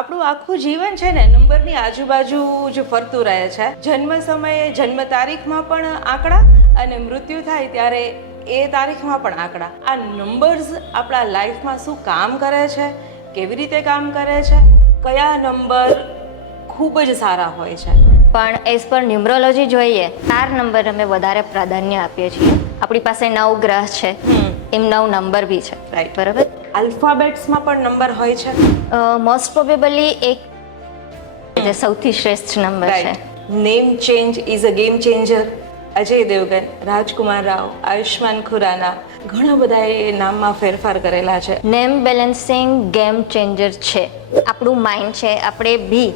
આપણું આખું જીવન છે ને નંબરની આજુબાજુ જ ફરતું રહે છે. જન્મ સમયે જન્મ તારીખમાં પણ આંકડા અને મૃત્યુ થાય ત્યારે એ તારીખમાં પણ આંકડા. આ નંબર્સ આપણા લાઈફમાં શું કામ કરે છે, કેવી રીતે કામ કરે છે, કયા નંબર ખૂબ જ સારા હોય છે. પણ એઝ પર ન્યુમરોલોજી જોઈએ 4 નંબર અમે વધારે પ્રાધાન્ય આપીએ છીએ. આપણી પાસે 9 ગ્રહ છે, એમ 9 નંબર બી છે, રાઈટ. બરાબર. આલ્ફાબેટ્સમાં પણ નંબર હોય છે. મોસ્ટ પ્રોબેબલી એક જે સૌથી શ્રેષ્ઠ નંબર છે. Right. Name change is a game changer. Ajay Devgan, Rajkumar Rao, Ayushmann Khurrana, ઘણા બધા એ નામમાં ફેરફાર કરેલા છે. નેમ બેલેન્સિંગ ગેમ ચેન્જર છે. આપણું માઇન્ડ છે, આપણે બી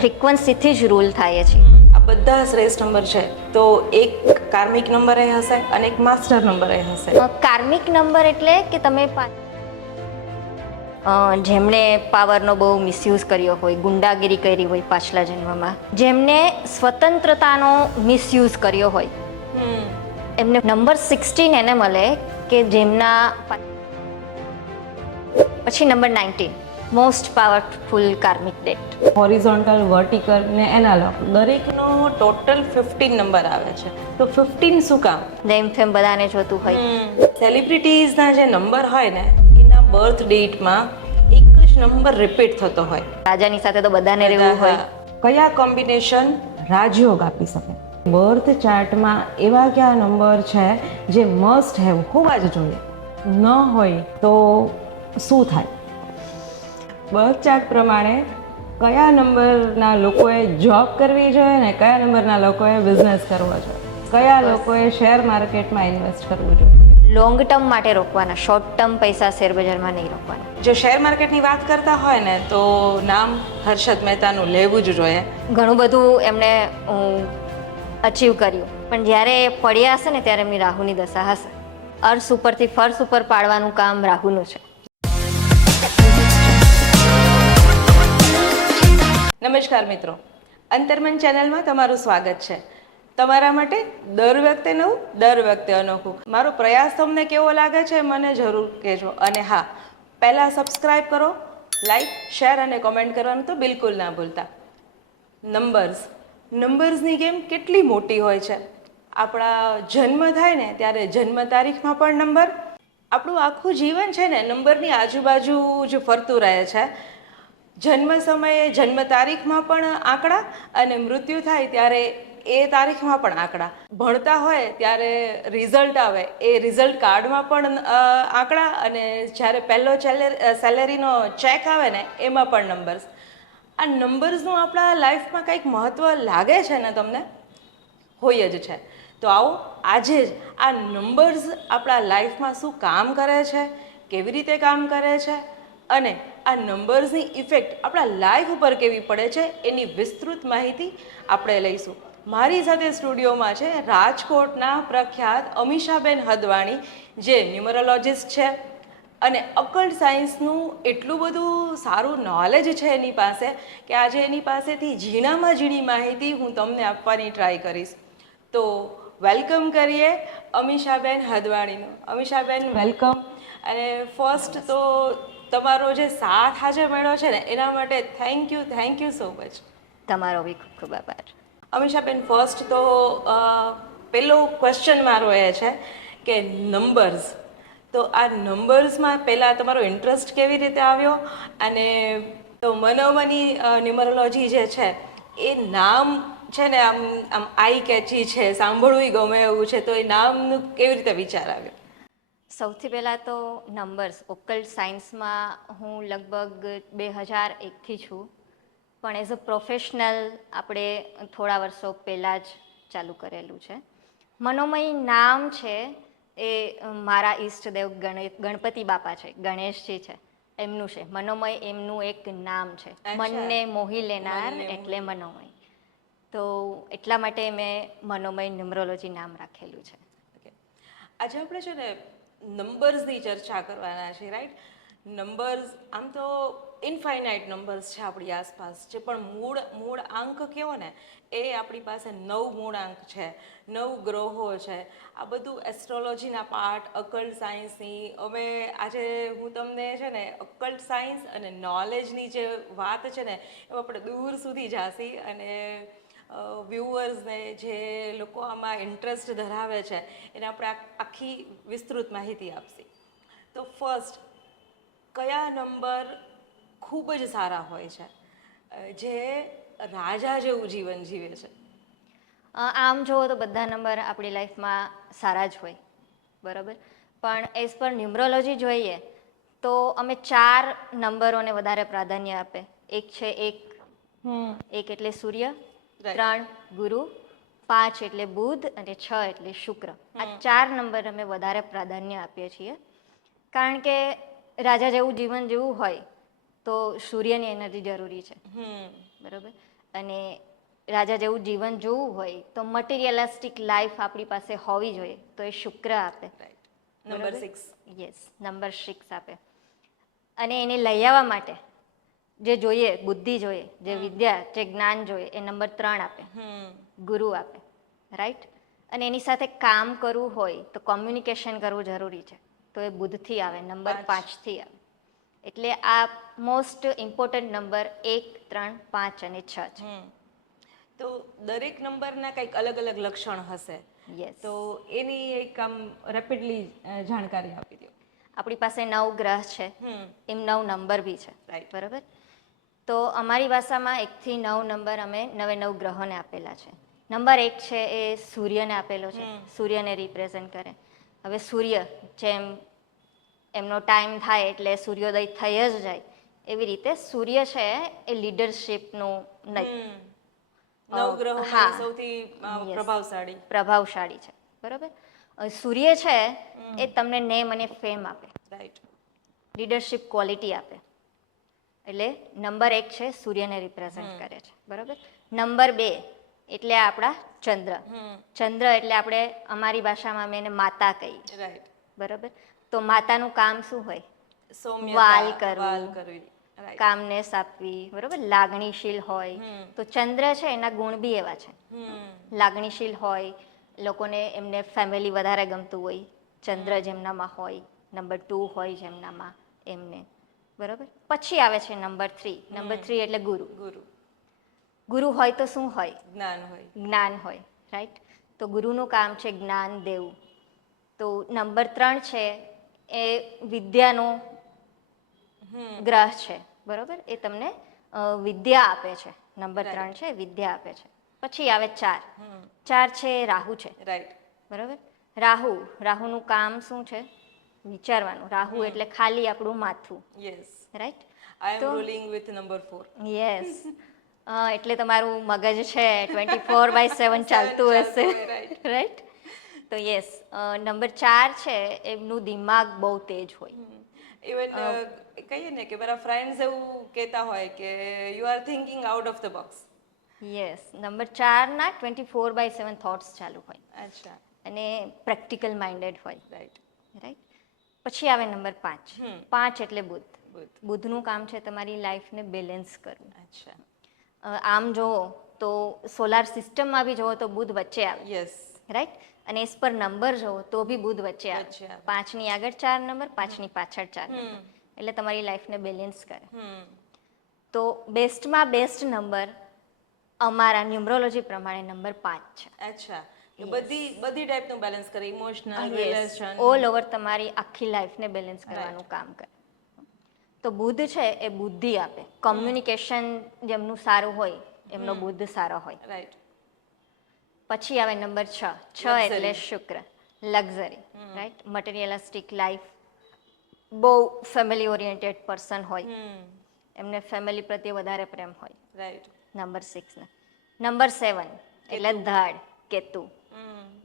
ફ્રીક્વન્સીથી જ રૂલ થાય છે. આ બધા શ્રેષ્ઠ નંબર છે. તો એક કાર્મિક નંબર એ હશે અને એક માસ્ટર નંબર એ હશે. કાર્મિક નંબર એટલે કે તમે જેમણે પાવરનો બહુ મિસયુઝ કર્યો હોય, ગુંડાગીરી કરી હોય પાછલા જન્મમાં, જેમને સ્વતંત્રતાનો મિસયુઝ કર્યો હોય, એમને નંબર 16 એને મળે કે જેમના પછી number 19 most powerful karmic date. Horizontal, vertical ને એનાલોગ દરેકનો ટોટલ 15 નંબર આવે છે. તો 15 શું કામ? જેમ ફેમ બધાને જોતું હોય. સેલિબ્રિટીઝના જે નંબર હોય ને એના બર્થ ડેટમાં એક જ નંબર રિપીટ થતો હોય. રાજાની સાથે તો બધાને રહેવું હોય. કયા કોમ્બિનેશન રાજયોગ આપી શકે? બર્થ ચાર્ટમાં એવા કયા નંબર છે જે મસ્ટ હેવ હોવા જ જોઈએ, ન હોય તો શું થાય? બર્થ ચાર્ટ પ્રમાણે કયા નંબરના લોકોએ જોબ કરવી જોઈએ ને કયા નંબરના લોકોએ બિઝનેસ કરવો જોઈએ, કયા લોકોએ શેર માર્કેટમાં ઇન્વેસ્ટ કરવું જોઈએ? લોંગ ટર્મ માટે રોકવાના, શોર્ટ ટર્મ પૈસા શેર બજારમાં નહીં રોકવાના. જો શેર માર્કેટની વાત કરતા હોય ને તો નામ હર્ષદ મહેતાનું લેવું જ જોઈએ. ઘણું બધું એમણે અચીવ કર્યું, પણ જ્યારે પડ્યા હશે ને ત્યારે એમની રાહુની દશા હશે. અર્શ ઉપરથી ફર્શ ઉપર પાડવાનું કામ રાહુનું છે. નમસ્કાર મિત્રો, અંતર્મન ચેનલમાં તમારું સ્વાગત છે. તમારા માટે દર વખતે નવું, દર વખતે અનોખું. મારો પ્રયાસ તમને કેવો લાગે છે મને જરૂર કહેજો. અને હા, પહેલાં સબસ્ક્રાઈબ કરો, લાઈક, શેર અને કોમેન્ટ કરવાનું તો બિલકુલ ના ભૂલતા. નંબર્સની ગેમ કેટલી મોટી હોય છે. આપણા જન્મ થાય ને ત્યારે જન્મ તારીખમાં પણ નંબર. આપણું આખું જીવન છે ને નંબરની આજુબાજુ જ ફરતું રહે છે. જન્મ સમયે જન્મ તારીખમાં પણ આંકડા અને મૃત્યુ થાય ત્યારે એ તારીખમાં પણ આંકડા. ભણતા હોય ત્યારે રિઝલ્ટ આવે, એ રિઝલ્ટ કાર્ડમાં પણ આંકડા, અને જ્યારે પહેલો સેલેરીનો ચેક આવે ને એમાં પણ નંબર્સ. આ નંબર્સનું આપણા લાઈફમાં કંઈક મહત્ત્વ લાગે છે ને તમને? હોય જ છે. તો આવો આજે જ આ નંબર્સ આપણા લાઈફમાં શું કામ કરે છે, કેવી રીતે કામ કરે છે અને આ નંબર્સની ઇફેક્ટ આપણા લાઈફ ઉપર કેવી પડે છે એની વિસ્તૃત માહિતી આપણે લઈશું. મારી સાથે સ્ટુડિયોમાં છે રાજકોટના પ્રખ્યાત અમીષાબેન હદવાણી, જે ન્યુમરોલોજિસ્ટ છે અને અકલ્ટ સાયન્સનું એટલું બધું સારું નોલેજ છે એની પાસે કે આજે એની પાસેથી ઝીણામાં ઝીણી માહિતી હું તમને આપવાની ટ્રાય કરીશ. તો વેલકમ કરીએ અમીષાબેન હદવાણીનું. અમીષાબેન વેલકમ. અને ફર્સ્ટ તો તમારો જે સાથ આજે મળ્યો છે ને એના માટે થેન્ક યુ સો મચ. તમારો બી ખૂબ ખૂબ આભાર. અમીષાબેન, ફર્સ્ટ તો પહેલો ક્વેશ્ચન મારો એ છે કે નંબર્સ. તો આ નંબર્સમાં પહેલાં તમારો ઇન્ટરેસ્ટ કેવી રીતે આવ્યો? અને તો મનોમની ન્યુમરોલોજી જે છે એ નામ છે ને આમ આઈ કેચી છે, સાંભળવું ગમે એવું છે, તો એ નામનું કેવી રીતે વિચાર આવ્યો? સૌથી પહેલાં તો નંબર્સ ઓકલ્ટ સાયન્સમાં હું લગભગ 2001થી છું, પણ એઝ અ પ્રોફેશનલ આપણે થોડા વર્ષો પહેલાં જ ચાલુ કરેલું છે. મનોમય નામ છે એ મારા ઈષ્ટદેવ ગણપતિ બાપા છે, ગણેશજી છે, એમનું છે. મનોમય એમનું એક નામ છે, મનને મોહી લેનાર એટલે મનોમય. તો એટલા માટે મેં મનોમય ન્યુમરોલોજી નામ રાખેલું છે. આજે આપણે છે ને નંબર્સની ચર્ચા કરવાના છે, રાઈટ? નંબર્સ આમ તો ઇનફાઇનાઇટ નંબર્સ છે આપણી આસપાસ, જે પણ મૂળ આંક કહેવો ને એ આપણી પાસે 9 મૂળ આંક છે, 9 ગ્રહો છે. આ બધું એસ્ટ્રોલોજીના પાર્ટ, અકલ્ટ સાયન્સની. હવે આજે હું તમને છે ને અકલ્ટ સાયન્સ અને નોલેજની જે વાત છે ને એમાં આપણે દૂર સુધી જાશી, અને વ્યુઅર્સને જે લોકો આમાં ઇન્ટરેસ્ટ ધરાવે છે એને આપણે આખી વિસ્તૃત માહિતી આપશી. તો ફર્સ્ટ, કયા નંબર ખૂબ જ સારા હોય છે, જે રાજા જેવું જીવન જીવે છે? આમ જુઓ તો બધા નંબર આપણી લાઈફમાં સારા જ હોય, બરાબર. પણ એઝ પર ન્યુમરોલોજી જોઈએ તો અમે 4 નંબરોને વધારે પ્રાધાન્ય આપે. એક છે એક એટલે સૂર્ય, 3 ગુરુ, 5 એટલે બુધ અને 6 એટલે શુક્ર. આ 4 નંબર અમે વધારે પ્રાધાન્ય આપીએ છીએ, કારણ કે રાજા જેવું જીવન જીવવું હોય તો સૂર્યની એનર્જી જરૂરી છે, બરાબર. અને રાજા જેવું જીવન જોવું હોય તો મટીરિયલિસ્ટિક લાઈફ આપણી પાસે હોવી જોઈએ, તો એ શુક્ર આપે. નંબર 6. યસ, નંબર 6 આપે. અને એને લઈ આવવા માટે જે જોઈએ, બુદ્ધિ જોઈએ, જે વિદ્યા, જે જ્ઞાન જોઈએ, એ નંબર 3 આપે, ગુરુ આપે, રાઈટ. અને એની સાથે કામ કરવું હોય તો કોમ્યુનિકેશન કરવું જરૂરી છે, તો એ બુધથી આવે, નંબર 5થી આવે. એટલે આ મોસ્ટ ઇમ્પોર્ટન્ટ નંબર 1, 3, 5 અને 6 છે. તો દરેક નંબરના કંઈક અલગ અલગ લક્ષણ હશે, તો એની એક આમ રેપિડલી જાણકારી આપી દો. આપણી પાસે 9 ગ્રહ છે, એમ 9 નંબર બી છે, બરાબર. તો અમારી ભાષામાં 1 થી 9 નંબર અમે 9 ગ્રહોને આપેલા છે. નંબર 1 છે એ સૂર્યને આપેલો છે, સૂર્યને રિપ્રેઝન્ટ કરે. હવે સૂર્ય જેમ એમનો ટાઈમ થાય એટલે સૂર્યોદય થઈ જ જાય, એવી રીતે સૂર્ય છે એ લીડરશિપનું નહીં, 9 ગ્રહોમાં સૌથી પ્રભાવશાળી છે, બરાબર. સૂર્ય છે એ તમને નેમ અને ફેમ આપે, રાઈટ, લીડરશિપ ક્વોલિટી આપે. એટલે નંબર 1 છે સૂર્યને રિપ્રેઝન્ટ કરે છે, બરાબર. નંબર 2 એટલે આપણા ચંદ્ર. ચંદ્ર એટલે આપણે અમારી ભાષામાં અમે એને માતા કહીએ, રાઈટ, બરાબર. તો માતાનું કામ શું હોય? વાલ કરવું, કામનેસ આપવી, બરાબર, લાગણીશીલ હોય. તો ચંદ્ર છે એના ગુણ બી એવા છે, લાગણીશીલ હોય, લોકોને એમને ફેમિલી વધારે ગમતું હોય, ચંદ્ર જેમનામાં હોય, નંબર 2 હોય જેમનામાં એમને, બરાબર. પછી આવે છે નંબર 3. નંબર 3 એટલે ગુરુ. ગુરુ હોય તો શું હોય? જ્ઞાન હોય, રાઈટ. તો ગુરુનું કામ છે જ્ઞાન દેવું. તો નંબર 3 છે એ વિદ્યાનો ગ્રહ છે, બરોબર. એ તમને વિદ્યા આપે છે. નંબર 3 છે વિદ્યા આપે છે. પછી આવે 4. 4 છે રાહુ છે, રાઈટ, બરોબર. રાહુનું કામ શું છે? વિચારવાનું. રાહુ એટલે ખાલી આપણું માથું, right. I am ruling with number 4. Yes. એટલે તમારું મગજ છે 24/7 ચાલતું હશે, રાઈટ. તો યસ, નંબર 4 છે એમનું દિમાગ બહુ તેજ હોય. ઇવન કહીએ ને કે મારા ફ્રેન્ડ્સ એવું કહેતા હોય કે you are thinking out of the box. Yes, number 4 ના 24/7 થોટ્સ ચાલુ હોય. અચ્છા. અને પ્રેક્ટિકલ માઇન્ડેડ હોય, રાઈટ, રાઈટ. પછી આવે નંબર 5. 5 એટલે બુધ. બુધનું કામ છે તમારી લાઈફને બેલેન્સ કરવું. અચ્છા. આમ જુઓ તો સોલાર સિસ્ટમમાં બી જુઓ તો બુધ વચ્ચે આવે, રાઈટ. અને એસ પર નંબર જુઓ તો બી બુધ વચ્ચે આવે. 5ની આગળ 4 નંબર, 5ની પાછળ 4 નંબર, એટલે તમારી લાઈફને બેલેન્સ કરે. તો બેસ્ટમાં બેસ્ટ નંબર અમારા ન્યુમરોલોજી પ્રમાણે નંબર 5 છે. અચ્છા. બધી ટાઈપનું બેલેન્સ કરે, ઇમોશનલ, રિલેશન, ઓલ ઓવર તમારી આખી લાઈફને બેલેન્સ કરવાનું કામ કરે. તો બુધ છે એ બુદ્ધિ આપે, કોમ્યુનિકેશન જેમનું સારું હોય એમનો બુદ્ધ સારો હોય, રાઈટ. પછી આવે નંબર 6. 6 એટલે શુક્ર, લક્ઝરી, રાઈટ. મટીરિયલિસ્ટિક લાઈફ, બહુ ફેમિલી ઓરિએન્ટેડ પર્સન હોય, એમને ફેમિલી પ્રત્યે વધારે પ્રેમ હોય, રાઈટ. નંબર 6 ને. નંબર 7 એટલે ધડ, કેતુ,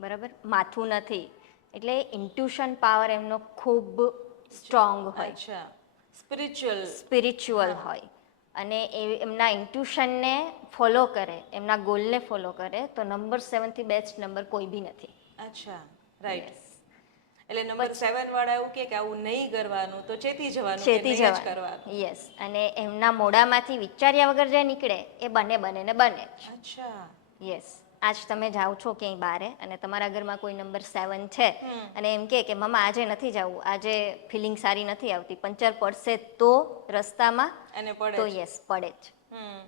બરાબર. માથું નથી એટલે ઇન્ટ્યુશન પાવર એમનો ખૂબ સ્ટ્રોંગ હોય, સ્પિરિચ્યુઅલ હોય. અને એમના ઇન્ટ્યુશનને ફોલો કરે, એમના ગોલને ફોલો કરે તો નંબર 7થી બેસ્ટ નંબર કોઈ બી નથી. અચ્છા, રાઈટ. એટલે નંબર 7 વાળા એવું કે આવું નહીં કરવાનું તો ચેતી જવાનું કે ચેતી નહીં જ જવાનું કરવાનું. યસ અને એમના મોઢામાંથી વિચાર્યા વગર જે નીકળે એ બને ને બને જ. અચ્છા. યસ આજ તમે જાઓ છો ક્યાંય બારે અને તમારા ઘરમાં કોઈ નંબર 7 છે અને એમ કે મમ્મા આજે નથી જવું, આજે ફિલિંગ સારી નથી આવતી, પંચર પડશે તો રસ્તામાં અને પડે તો જ. યસ પડે જ. હમ.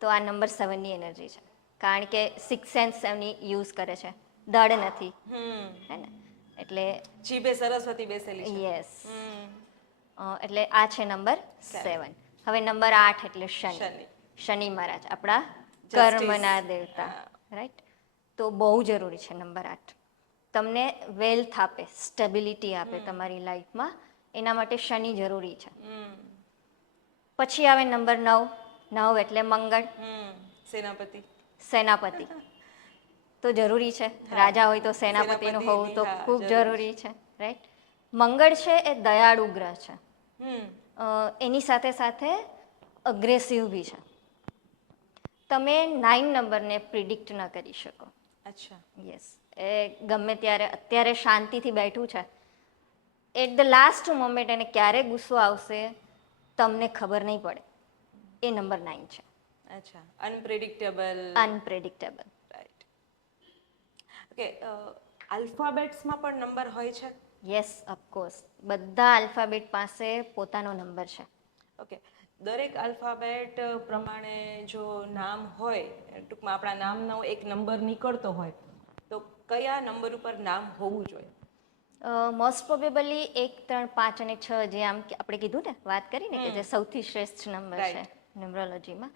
તો આ નંબર 7ની એનર્જી છે કારણ કે 6 સેન્સ એમની યુઝ કરે છે, દળ નથી હમ. હે ને એટલે જીભે સરસ્વતી બેસેલી છે. યસ હમ. એટલે આ છે નંબર 7. હવે નંબર 8 એટલે શનિ. શનિ. શનિ મહારાજ આપણા Justice. કર્મના દેવતા, હા. રાઈટ. તો બહુ જરૂરી છે નંબર 8. તમને વેલ્થ આપે, સ્ટેબિલિટી આપે તમારી લાઈફમાં, એના માટે શનિ જરૂરી છે. હમ. પછી આવે નંબર 9. 9 એટલે મંગળ, હમ. સેનાપતિ. સેનાપતિ તો જરૂરી છે. હા. રાજા હોય તો સેનાપતિનું સેનાપતિની, હોવું તો હા, ખૂબ જરૂરી જરૂરી છે, રાઈટ. મંગળ છે એ દયાળુ ગ્રહ છે. હમ. એની સાથે સાથે અગ્રેસિવ બી છે. તમે 9 નંબરને પ્રિડિક્ટ ન કરી શકો. અચ્છા. યસ એ ગમે ત્યારે અત્યારે શાંતિથી બેઠું છે, એટ ધ લાસ્ટ મોમેન્ટ એને ક્યારે ગુસ્સો આવશે તમને ખબર નહીં પડે. એ નંબર 9 છે. અચ્છા. અનપ્રેડિક્ટેબલ. અનપ્રેડિક્ટેબલ. રાઈટ. ઓકે. આલ્ફાબેટ્સમાં પણ નંબર હોય છે? યસ ઓફકોર્સ બધા આલ્ફાબેટ પાસે પોતાનો નંબર છે. ઓકે. દરેક આલ્ફાબેટ પ્રમાણે જો નામ હોય, ટૂંકમાં આપણા નામનો એક નંબર નીકળતો હોય, તો કયા નંબર ઉપર નામ હોવું જોઈએ? મોસ્ટ પ્રોબેબલી 1, 3, 5 અને 6 જે આમ આપણે કીધું ને, વાત કરીને કે જે સૌથી શ્રેષ્ઠ નંબર છે Right. ન્યુમરોલોજીમાં,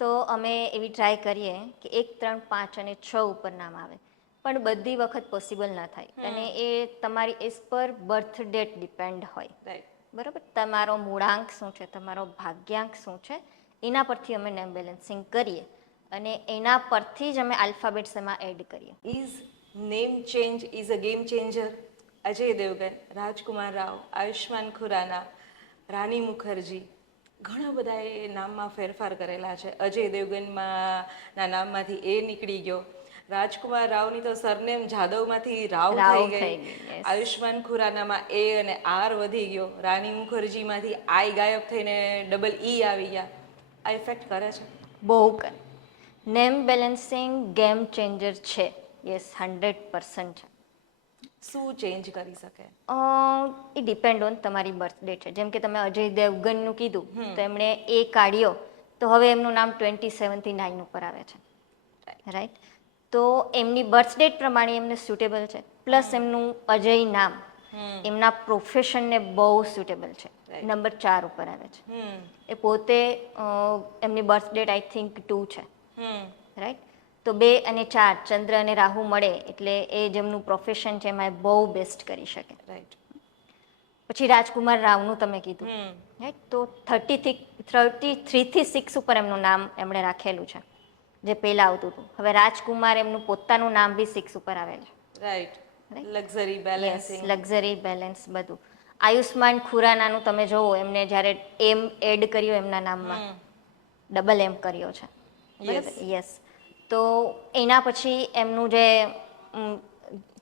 તો અમે એવી ટ્રાય કરીએ કે 1, 3, 5 અને 6 ઉપર નામ આવે, પણ બધી વખત પોસિબલ ના થાય અને એ તમારી as per birth date depend હોય. રાઈટ. બરાબર, તમારો મૂળાંક શું છે, તમારો ભાગ્યાંક શું છે, એના પરથી અમે નેમ બેલેન્સિંગ કરીએ અને એના પરથી જ અમે આલ્ફાબેટ્સ એમાં એડ કરીએ. Is name change is a game changer? Ajay Devgan, Rajkumar Rao, Ayushmann Khurrana, Rani Mukerji, ઘણા બધાએ નામમાં ફેરફાર કરેલા છે. અજય દેવગનમાં ના નામમાંથી એ નીકળી ગયો, રાજકુમાર રાવની તો સરનેમ જાદવમાંથી રાવ થઈ ગઈ, yes. આયુષ્માન ખુરાનામાં એ અને આર વધી ગયો, રાની મુખર્જીમાંથી આઈ ગાયબ થઈને ડબલ ઈ આવી ગયા. આ ઇફેક્ટ કરે છે? બહુ કરે. નેમ બેલેન્સિંગ ગેમ ચેન્જર છે. યસ 100% છે. શું ચેન્જ કરી શકે? એ ડિપેન્ડ ઓન તમારી બર્થ ડેટ છે. જેમ કે તમે અજય દેવગનનું કીધું તો એમણે એ કાઢ્યો તો હવે એમનું નામ 27 થી 9 ઉપર આવે છે, રાઈટ. તો એમની બર્થ ડેટ પ્રમાણે એમને સુટેબલ છે, પ્લસ એમનું અજય નામ એમના પ્રોફેશનને બહુ સુટેબલ છે. નંબર 4 ઉપર આવે છે. એ પોતે એમની બર્થ ડેટ આઈ થિંક 2 છે, રાઈટ. તો 2 અને 4 ચંદ્ર અને રાહુ મળે એટલે એ જેમનું પ્રોફેશન છે એમાં એ બહુ બેસ્ટ કરી શકે. રાઈટ. પછી રાજકુમાર રાવનું તમે કીધું, રાઈટ. તો 33 થી 6 ઉપર એમનું નામ એમણે રાખેલું છે, જે પહેલાં આવતું હતું. હવે રાજકુમાર એમનું પોતાનું નામ બી 6 ઉપર આવે છે. Right. Luxury yes balancing. Luxury balance બધું. આયુષ્માન ખુરાનાનું તમે જોવો, એમને જ્યારે એમ એડ કર્યો એમના નામમાં, ડબલ એમ કર્યો છે, બરાબર. યસ. તો એના પછી એમનું જે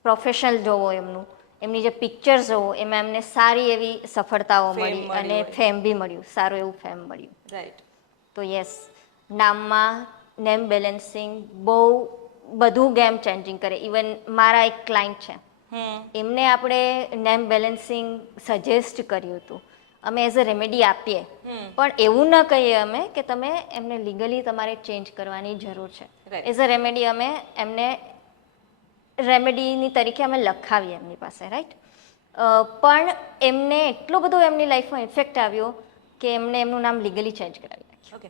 પ્રોફેશનલ જોવો, એમની જે પિક્ચર્સ જોવો, એમાં એમને સારી એવી સફળતાઓ મળી અને ફેમ બી મળ્યું, સારું એવું ફેમ મળ્યું. રાઈટ. તો યસ નામમાં નેમ બેલેન્સિંગ બહુ બધું ગેમ ચેન્જિંગ કરે. ઇવન મારા એક ક્લાયન્ટ છે, એમને આપણે નેમ બેલેન્સિંગ સજેસ્ટ કર્યું હતું. અમે એઝ અ રેમેડી આપીએ, પણ એવું ન કહીએ અમે કે તમે એમને લીગલી તમારે ચેન્જ કરવાની જરૂર છે. એઝ અ રેમેડી અમે એમને રેમેડીની તરીકે અમે લખાવીએ એમની પાસે, રાઈટ. પણ એમને એટલો બધો એમની લાઈફમાં ઇફેક્ટ આવ્યો કે એમને એમનું નામ લીગલી ચેન્જ કરાવી નાખ્યું. ઓકે.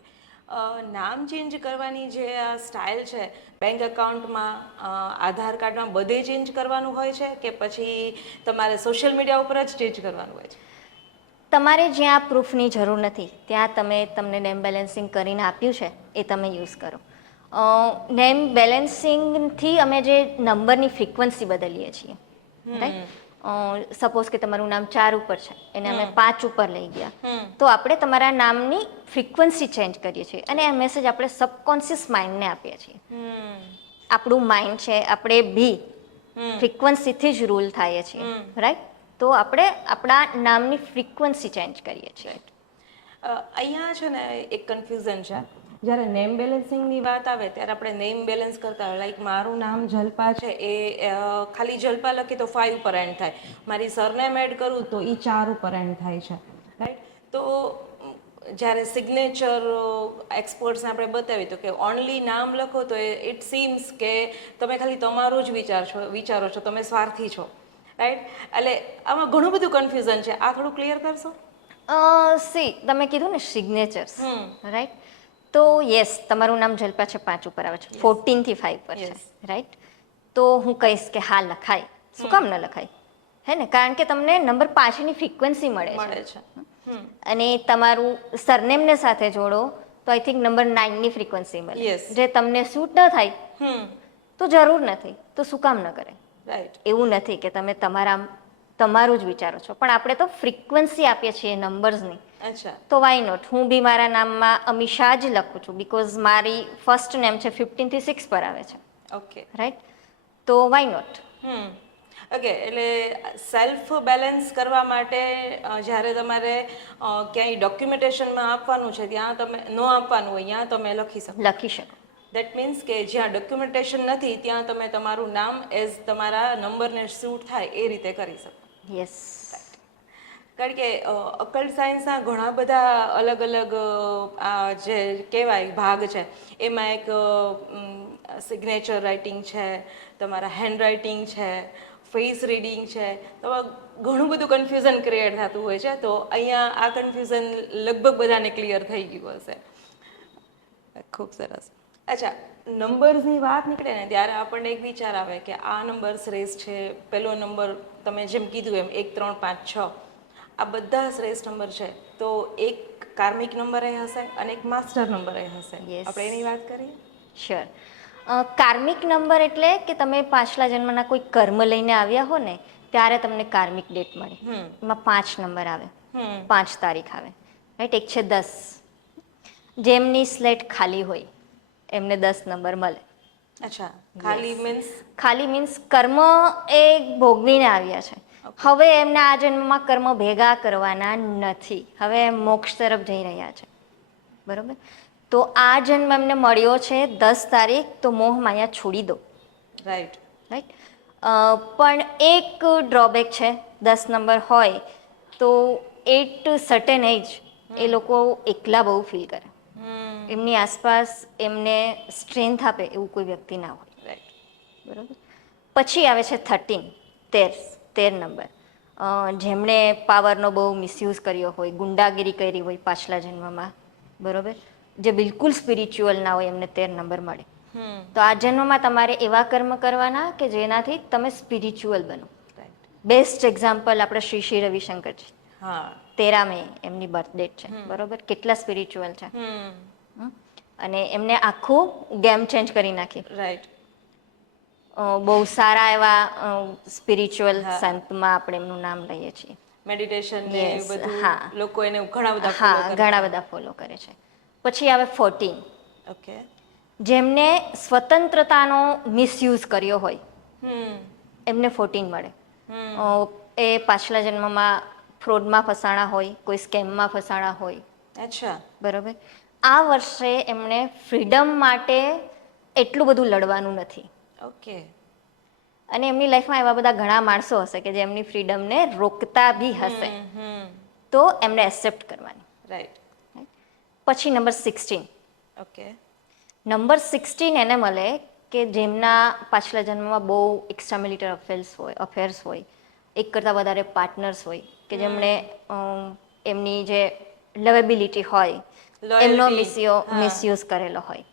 નામ ચેન્જ કરવાની જે આ સ્ટાઇલ છે, બેંક એકાઉન્ટમાં, આધાર કાર્ડમાં બધે ચેન્જ કરવાનું હોય છે કે પછી તમારે સોશિયલ મીડિયા ઉપર જ ચેન્જ કરવાનું હોય છે? તમારે જ્યાં પ્રૂફની જરૂર નથી ત્યાં તમને નેમ બેલેન્સિંગ કરીને આપ્યું છે એ તમે યુઝ કરો. નેમ બેલેન્સિંગથી અમે જે નંબરની ફ્રીક્વન્સી બદલીએ છીએ, રાઈટ. સપોઝ કે તમારું નામ 4 ઉપર છે, એને અમે 5 ઉપર લઈ ગયા, તો આપણે તમારા નામની ફ્રીક્વન્સી ચેન્જ કરીએ છીએ અને આ મેસેજ આપણે સબકોન્શિયસ માઇન્ડને આપીએ છીએ. આપણું માઇન્ડ છે, આપણે બી ફ્રીક્વન્સીથી જ રૂલ થાય છે, રાઈટ? તો આપણે આપણા નામની ફ્રીક્વન્સી ચેન્જ કરીએ છીએ. અહીંયા છે ને એક કન્ફ્યુઝન છે. જ્યારે નેમ બેલેન્સિંગની વાત આવે ત્યારે આપણે નેમ બેલેન્સ કરતા હોય, લાઈક મારું નામ જલ્પા છે એ ખાલી જલ્પા લખી તો 5 ઉપર એન્ડ થાય, મારી સરનેમ એડ કરું તો એ 4 ઉપર એન્ડ થાય છે, રાઈટ? તો જ્યારે સિગ્નેચર એક્સપર્ટ્સને આપણે બતાવી તો કે ઓનલી નામ લખો તો ઇટ સીમ્સ કે તમે ખાલી તમારું જ વિચારો છો, તમે સ્વાર્થી છો, રાઈટ? એટલે આમાં ઘણું બધું કન્ફ્યુઝન છે, આ થોડું ક્લિયર કરશો? તમે કીધું ને સિગ્નેચર્સ, રાઈટ? તો યસ, તમારું નામ જલ્પા છે 5 ઉપર આવે છે, 14 થી 5 પર છે, રાઈટ? તો હું કહીશ કે હા લખાય. શું કામ ન લખાય? હે ને? કારણ કે તમને નંબર 5ની ફ્રીક્વન્સી મળે છે, અને તમારું સરનેમને સાથે જોડો તો આઈ થિંક નંબર 9ની ફ્રીક્વન્સી મળે, જે તમને સૂટ ન થાય તો જરૂર નથી, તો શું કામ ન કરે? રાઈટ. એવું નથી કે તમે તમારું જ વિચારો છો, પણ આપણે તો ફ્રીક્વન્સી આપીએ છીએ નંબર્સની. અચ્છા. તો વાય નોટ? હું બી મારા નામમાં અમીષા જ લખું છું, બીકોઝ મારી ફર્સ્ટ નેમ છે 15 થી 6 પર આવે છે. ઓકે. રાઈટ? તો વાય નોટ? ઓકે. એટલે સેલ્ફ બેલેન્સ કરવા માટે જ્યારે તમારે ક્યાંય ડોક્યુમેન્ટેશનમાં આપવાનું છે ત્યાં તમે ન આપવાનું હોય ત્યાં તમે લખી શકો. દેટ મીન્સ કે જ્યાં ડોક્યુમેન્ટેશન નથી ત્યાં તમે તમારું નામ એઝ તમારા નંબરને સૂટ થાય એ રીતે કરી શકો. યસ. કારણ કે અકલ્ટ સાયન્સના ઘણા બધા અલગ અલગ જે કહેવાય ભાગ છે, એમાં એક સિગ્નેચર રાઇટિંગ છે, તમારા હેન્ડ રાઇટિંગ છે, ફેસ રીડિંગ છે, તો ઘણું બધું કન્ફ્યુઝન ક્રિએટ થતું હોય છે. તો અહીંયા આ કન્ફ્યુઝન લગભગ બધાને ક્લિયર થઈ ગયું હશે. ખૂબ સરસ. અચ્છા, નંબર્સની વાત નીકળે ને ત્યારે આપણને એક વિચાર આવે કે આ નંબર શ્રેષ્ઠ છે, પહેલો નંબર તમે જેમ કીધું એમ 1 3 5 6 આ બધા શ્રેષ્ઠ નંબર છે, તો એક કાર્મિક નંબર એ હશે અને એક માસ્ટર નંબર એ હશે. આપણે એની વાત કરીએ. શ્યોર. કાર્મિક નંબર એટલે કે તમે પાછલા જન્મના કોઈ કર્મ લઈને આવ્યા હો ને ત્યારે તમને કાર્મિક ડેટ મળે. એમાં 5 નંબર આવે, 5 તારીખ આવે, રાઈટ? એક છે 10. જેમની સ્લેટ ખાલી હોય એમને 10 નંબર મળે. અચ્છા. ખાલી મીન્સ કર્મ એ ભોગવીને આવ્યા છે, હવે એમને આ જન્મમાં કર્મ ભેગા કરવાના નથી, હવે મોક્ષ તરફ જઈ રહ્યા છે, બરોબર? તો આ જન્મ એમને મળ્યો છે 10 તારીખ, તો મોહ માયા છોડી દો. રાઈટ. રાઈટ. પણ એક ડ્રોબેક છે, 10 નંબર હોય તો એટ સર્ટેન એજ એ લોકો એકલા બહુ ફીલ કરે. એમની આસપાસ એમને સ્ટ્રેન્થ આપે એવું કોઈ વ્યક્તિ ના હોય. રાઈટ. બરોબર. પછી આવે છે 13 નંબર. જેમણે પાવરનો બહુ મિસયુઝ કર્યો હોય, ગુંડાગીરી કરી હોય પાછલા જન્મમાં, બરોબર, જે બિલકુલ સ્પિરિચ્યુઅલ ના હોય એમને 13 નંબર મળે. તો આ જન્મમાં તમારે એવા કર્મ કરવાના કે જેનાથી તમે સ્પિરિચ્યુઅલ બનો. બેસ્ટ એક્ઝામ્પલ આપણે શ્રી રવિશંકરજી. 13 મે એમની બર્થ ડેટ છે, બરોબર? કેટલા સ્પિરિચ્યુઅલ છે, અને એમને આખું ગેમ ચેન્જ કરી નાખી. રાઈટ. બહુ સારા એવા સ્પિરિચ્યુઅલ સંતમાં આપણે એમનું નામ લઈએ છીએ. મેડિટેશન ને બધું. હા, લોકો એને ઘણા બધા ફોલો કરે છે. પછી આવે 14. ઓકે. જેમને સ્વતંત્રતાનો મિસયુઝ કર્યો હોય એમને 14 મળે. એ પાછલા જન્મમાં ફ્રોડમાં ફસાણા હોય, કોઈ સ્કેમમાં ફસાણા હોય. અચ્છા. બરોબર. આ વર્ષે એમને ફ્રીડમ માટે એટલું બધું લડવાનું નથી. ઓકે. અને એમની લાઈફમાં એવા બધા ઘણા માણસો હશે કે જે એમની ફ્રીડમને રોકતા બી હશે, તો એમને એક્સેપ્ટ કરવાની. રાઈટ. પછી નંબર 16. ઓકે. નંબર 16 એને મળે કે જેમના પાછલા જન્મમાં બહુ એક્સ્ટ્રા મિલિટર અફેર્સ હોય, એક કરતાં વધારે પાર્ટનર્સ હોય, કે જેમણે એમની જે લવેબિલિટી હોય એમનો મિસયુઝ કરેલો હોય,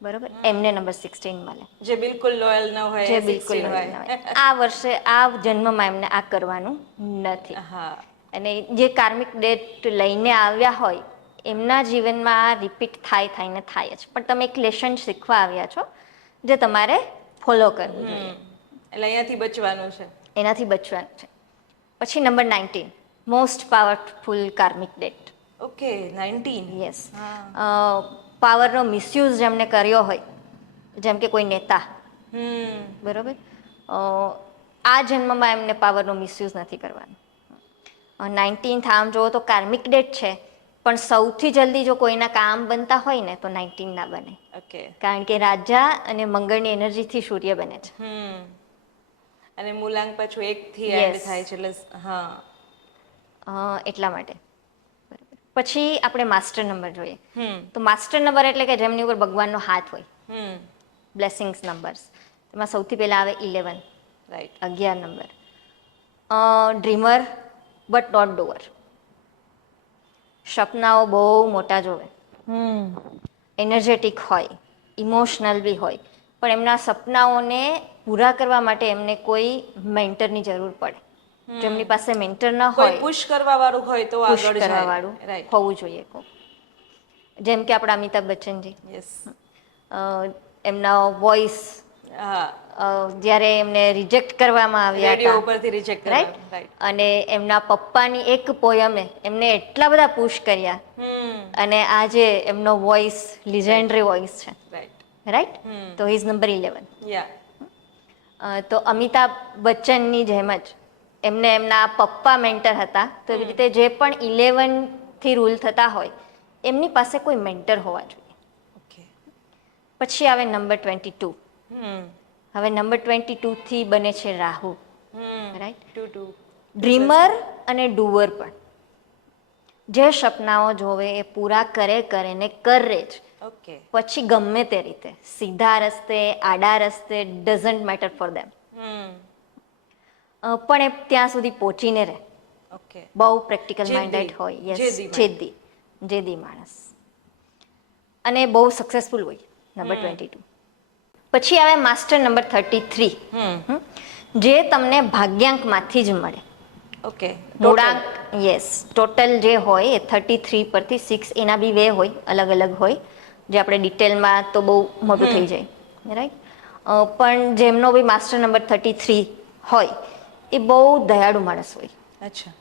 બરોબર? એમને નંબર 16 મળે. જે બિલકુલ લોયલ ન હોય, જે બિલકુલ લોયલ ન હોય. આ વર્ષે આ જન્મમાં એમને આ કરવાનું નથી. અને જે કાર્મિક ડેટ લઈને આવ્યા હોય એમના જીવનમાં આ રિપીટ થઈને થાય જ, પણ તમે એક લેસન શીખવા આવ્યા છો જે તમારે ફોલો કરવું જોઈએ. એટલે અહીંયાથી બચવાનું છે. એનાથી બચવાનું છે. પછી number 19, most powerful karmic date. Okay. 19. Yes. પાવરનો મિસયુઝ જેમને કર્યો હોય, જેમ કે કોઈ નેતા, બરોબર, આ જન્મમાં એમને પાવરનો મિસયુઝ નથી કરવાનો. 19th આમ જુઓ તો કાર્મિક ડેટ છે, પણ સૌથી જલ્દી જો કોઈના કામ બનતા હોય ને તો 19 ના બને, ઓકે. કારણ કે રાજા અને મંગળની એનર્જીથી સૂર્ય બને છે. અને મૂલાંક પાછું 1 થી Yes. એન્ડ થાય છે એટલે એટલા માટે. બરાબર. પછી આપણે માસ્ટર નંબર જોઈએ. હમ તો માસ્ટર નંબર એટલે કે જેમની ઉપર ભગવાનનો હાથ હોય, હમ બ્લેસિંગ્સ નંબર્સ. એમાં સૌથી પહેલા આવે 11, right. 11 number. Dreamer but not doer. સપનાઓ બહુ મોટા જોવે, એનર્જેટિક હોય, ઇમોશનલ બી હોય, પણ એમના સપનાઓને પૂરા કરવા માટે એમને કોઈ મેન્ટરની જરૂર પડે. જો એમની પાસે મેન્ટર ન કોઈ હોય, પુશ કરવા વાળું હોય તો પુશ આગળ કરવા જાય. વાળું રાઈટ. હોવું જોઈએ કોક. જેમ કે આપણા અમિતાભ બચ્ચનજી, યસ. એમના વોઇસ હા. જ્યારે એમને રિજેક્ટ કરવામાં આવ્યા રેડિયો હતા, ઉપરથી રિજેક્ટ રાઈટ, કરવા. રાઈટ. અને એમના પપ્પાની એક પોયમે એમને એટલા બધા પુશ કર્યા, અને આજે એમનો વોઇસ લિજેન્ડરી વોઇસ છે, રાઈટ. રાઈટ. તો ઇઝ નંબર 11. યા. તો અમિતાભ બચ્ચનની જેમ જ એમને એમના પપ્પા મેન્ટર હતા, તો એવી રીતે જે પણ 11થી રૂલ થતા હોય એમની પાસે કોઈ મેન્ટર હોવા જોઈએ. ઓકે. પછી આવે નંબર 22. હવે નંબર 22 થી બને છે રાહુ, રાઈટ. 2 ડ્રીમર અને ડુઅર પણ જે સપનાઓ જોવે એ પૂરા કરે ને કરે જ. ઓકે. પછી ગમે તે રીતે, સીધા રસ્તે, આડા રસ્તે, ડઝન્ટ મેટર ફોર ધેમ, પણ એ ત્યાં સુધી પહોંચીને રહે. ઓકે. બહુ પ્રેક્ટિકલ જેદી. માઇન્ડેડ હોય. યસ, જેદી mind. જેદી માણસ, અને બહુ સક્સેસફુલ હોય. નંબર 22. પછી આવે માસ્ટર નંબર 33, જે તમને ભાગ્યાંકમાંથી જ મળે. ઓકે. મૂળાંક, યસ, ટોટલ જે હોય એ 33 પરથી 6, એના બી વે હોય, અલગ અલગ હોય, જે આપણે ડિટેલમાં તો બહુ મોટું થઈ જાય, રાઈટ. પણ જેમનો બી માસ્ટર નંબર 33 હોય એ બહુ દયાળુ માણસ હોય, અચ્છા.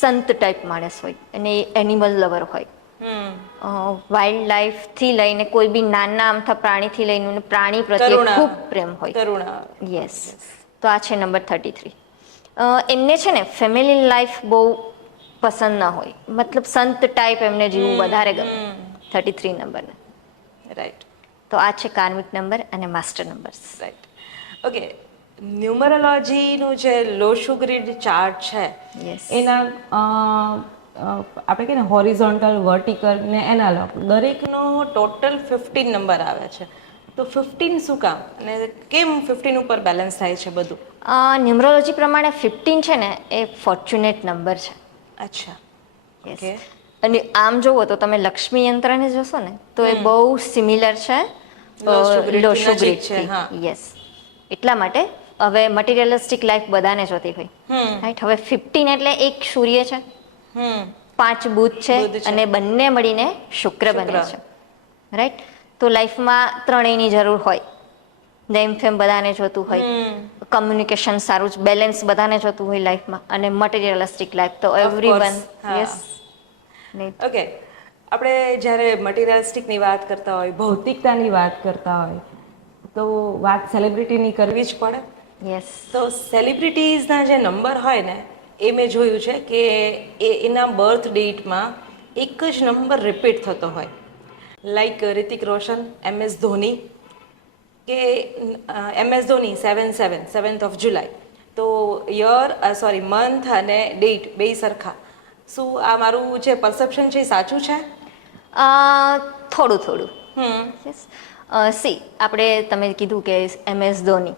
સંત ટાઈપ માણસ હોય, અને એનિમલ લવર હોય. વાઇલ્ડ લાઈફથી લઈને કોઈ બી નાના અમથા પ્રાણીથી લઈને પ્રાણી પ્રત્યે કરુણા. ખૂબ પ્રેમ હોય. કરુણા. યસ. તો આ છે નંબર 33. એમને છે ને ફેમિલી લાઈફ બહુ પસંદ ના હોય, મતલબ સંત ટાઈપ એમને જીવવું વધારે ગમે, 33 નંબરને. રાઈટ. તો આ છે કાર્મિક નંબર અને માસ્ટર નંબર્સ. રાઈટ. ઓકે. ન્યુમરોલોજીનું જે લોશુ ગ્રીડ ચાર્ટ છે, Yes. એના આપણે કહીએ ને હોરિઝોન્ટલ, વર્ટિકલ ને એનાલોગ, દરેકનો ટોટલ 15 નંબર આવે છે. તો 15 શું કામ, અને કેમ 15 ઉપર બેલેન્સ થાય છે બધું? ન્યુમરોલોજી પ્રમાણે 15 છે ને એ ફોર્ચ્યુનેટ નંબર છે. અચ્છા. યસ. ઓકે. અને આમ જુઓ તો તમે લક્ષ્મી યંત્રને જોશો ને તો એ બહુ સિમિલર છે લોશુ ગ્રીડથી લોશુ નજીક છે, ગ્રીડથી. હા. યસ. એટલા માટે હવે મટીરિયલિસ્ટિક લાઈફ બધાને જોતી હોય, રાઈટ. હવે 15 એટલે એક સૂર્ય છે, 5 બુધ છે, બુધ છે. અને બંને મળીને શુક્ર બને છે, રાઈટ. તો લાઈફમાં ત્રણેયની જરૂર હોય, જેમ ફેમ બધાને જોતું હોય, કમ્યુનિકેશન સારું, બેલેન્સ બધાને જોતું હોય લાઈફમાં, અને મટીરિયલિસ્ટિક લાઈફ તો Of એવરીવન. course, હા. યસ. ઓકે. આપણે જ્યારે મટીરિયલિસ્ટિકની વાત કરતા હોય, ભૌતિકતાની વાત કરતા હોય, તો વાત સેલિબ્રિટીની કરવી જ પડે. યસ. તો સેલિબ્રિટીઝના જે નંબર હોય ને, એ મેં જોયું છે કે એના બર્થ ડેટમાં એક જ નંબર રિપીટ થતો હોય. લાઈક રિતિક રોશન, MS ધોની, કે MS Dhoni 7/7, 7th of July. તો મંથ અને ડેટ બેય સરખા. શું આ મારું જે પરસેપ્શન છે એ સાચું છે? થોડું થોડું. યસ. સી, આપણે તમે કીધું કે MS ધોની,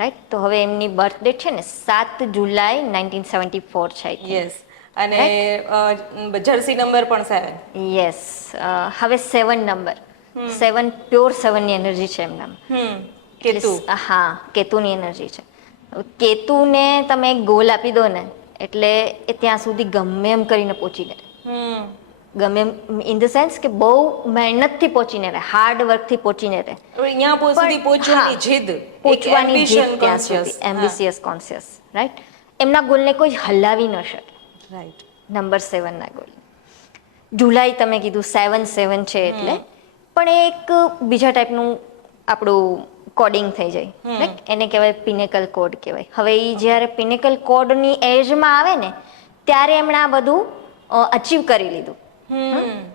રાઈટ. તો હવે એમની બર્થ ડેટ છે ને 7 જુલાઈ 1974 છે, I think. યસ. અને જર્સી નંબર પણ 7. યસ. હવે 7 નંબર, 7 પ્યોર 7ની એનર્જી છે એમનામાં. કેતુ. હા, કેતુની એનર્જી છે. કેતુને તમે એક ગોલ આપી દો ને એટલે એ ત્યાં સુધી ગમે એમ કરીને પહોંચી જાય. ગમે એમ ઇન ધ સેન્સ કે બહુ મહેનતથી પહોંચીને રહે, હાર્ડ વર્કથી પહોંચીને રહે. અહીંયા સુધી પહોંચવાની જીદ, પહોંચવાની જીદ ત્યાં કોન્શિયસ. સુધી, એમ્બિશિયસ કોન્શિયસ, રાઈટ. એમના ગોલને કોઈ હલાવી ન શકે. રાઈટ. નંબર 7ના ગોલ. જુલાઈ તમે કીધું 7/7 છે એટલે, પણ એ એક બીજા ટાઈપનું આપણું કોડિંગ થઈ જાય, રાઈટ? એને કહેવાય પિનેકલ કોડ કહેવાય. હવે એ જ્યારે પિનેકલ કોડની એજમાં આવે ને ત્યારે એમણે આ બધું અચીવ કરી લીધું.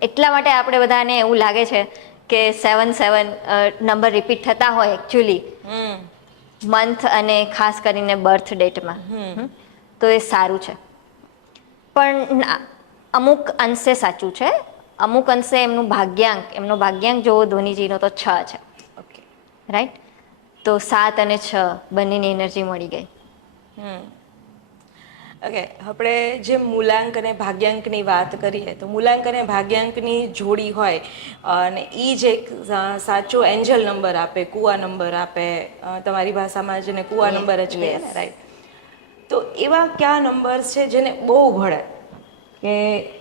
એટલા માટે આપણે બધાને એવું લાગે છે કે 7 નંબર રિપીટ થતા હોય એકચ્યુઅલી મંથ અને ખાસ કરીને બર્થ ડેટમાં, તો એ સારું છે. પણ ના, અમુક અંશે સાચું છે, અમુક અંશે એમનો ભાગ્યાંક જોવો ધોનીજીનો તો 6 છે, ઓકે. રાઈટ? તો 7 અને 6 બંનેની એનર્જી મળી ગઈ. ઓકે, આપણે જે મૂલાંક અને ભાગ્યાંકની વાત કરીએ તો મૂલાંક અને ભાગ્યાંકની જોડી હોય અને એ જ એક સાચો એન્જલ નંબર આપે, કુવા નંબર આપે, તમારી ભાષામાં જેને કુવા Yes, નંબર જ કહીએ yes. ને, રાઈટ? તો એવા કયા નંબર્સ છે જેને બહુ ભળે કે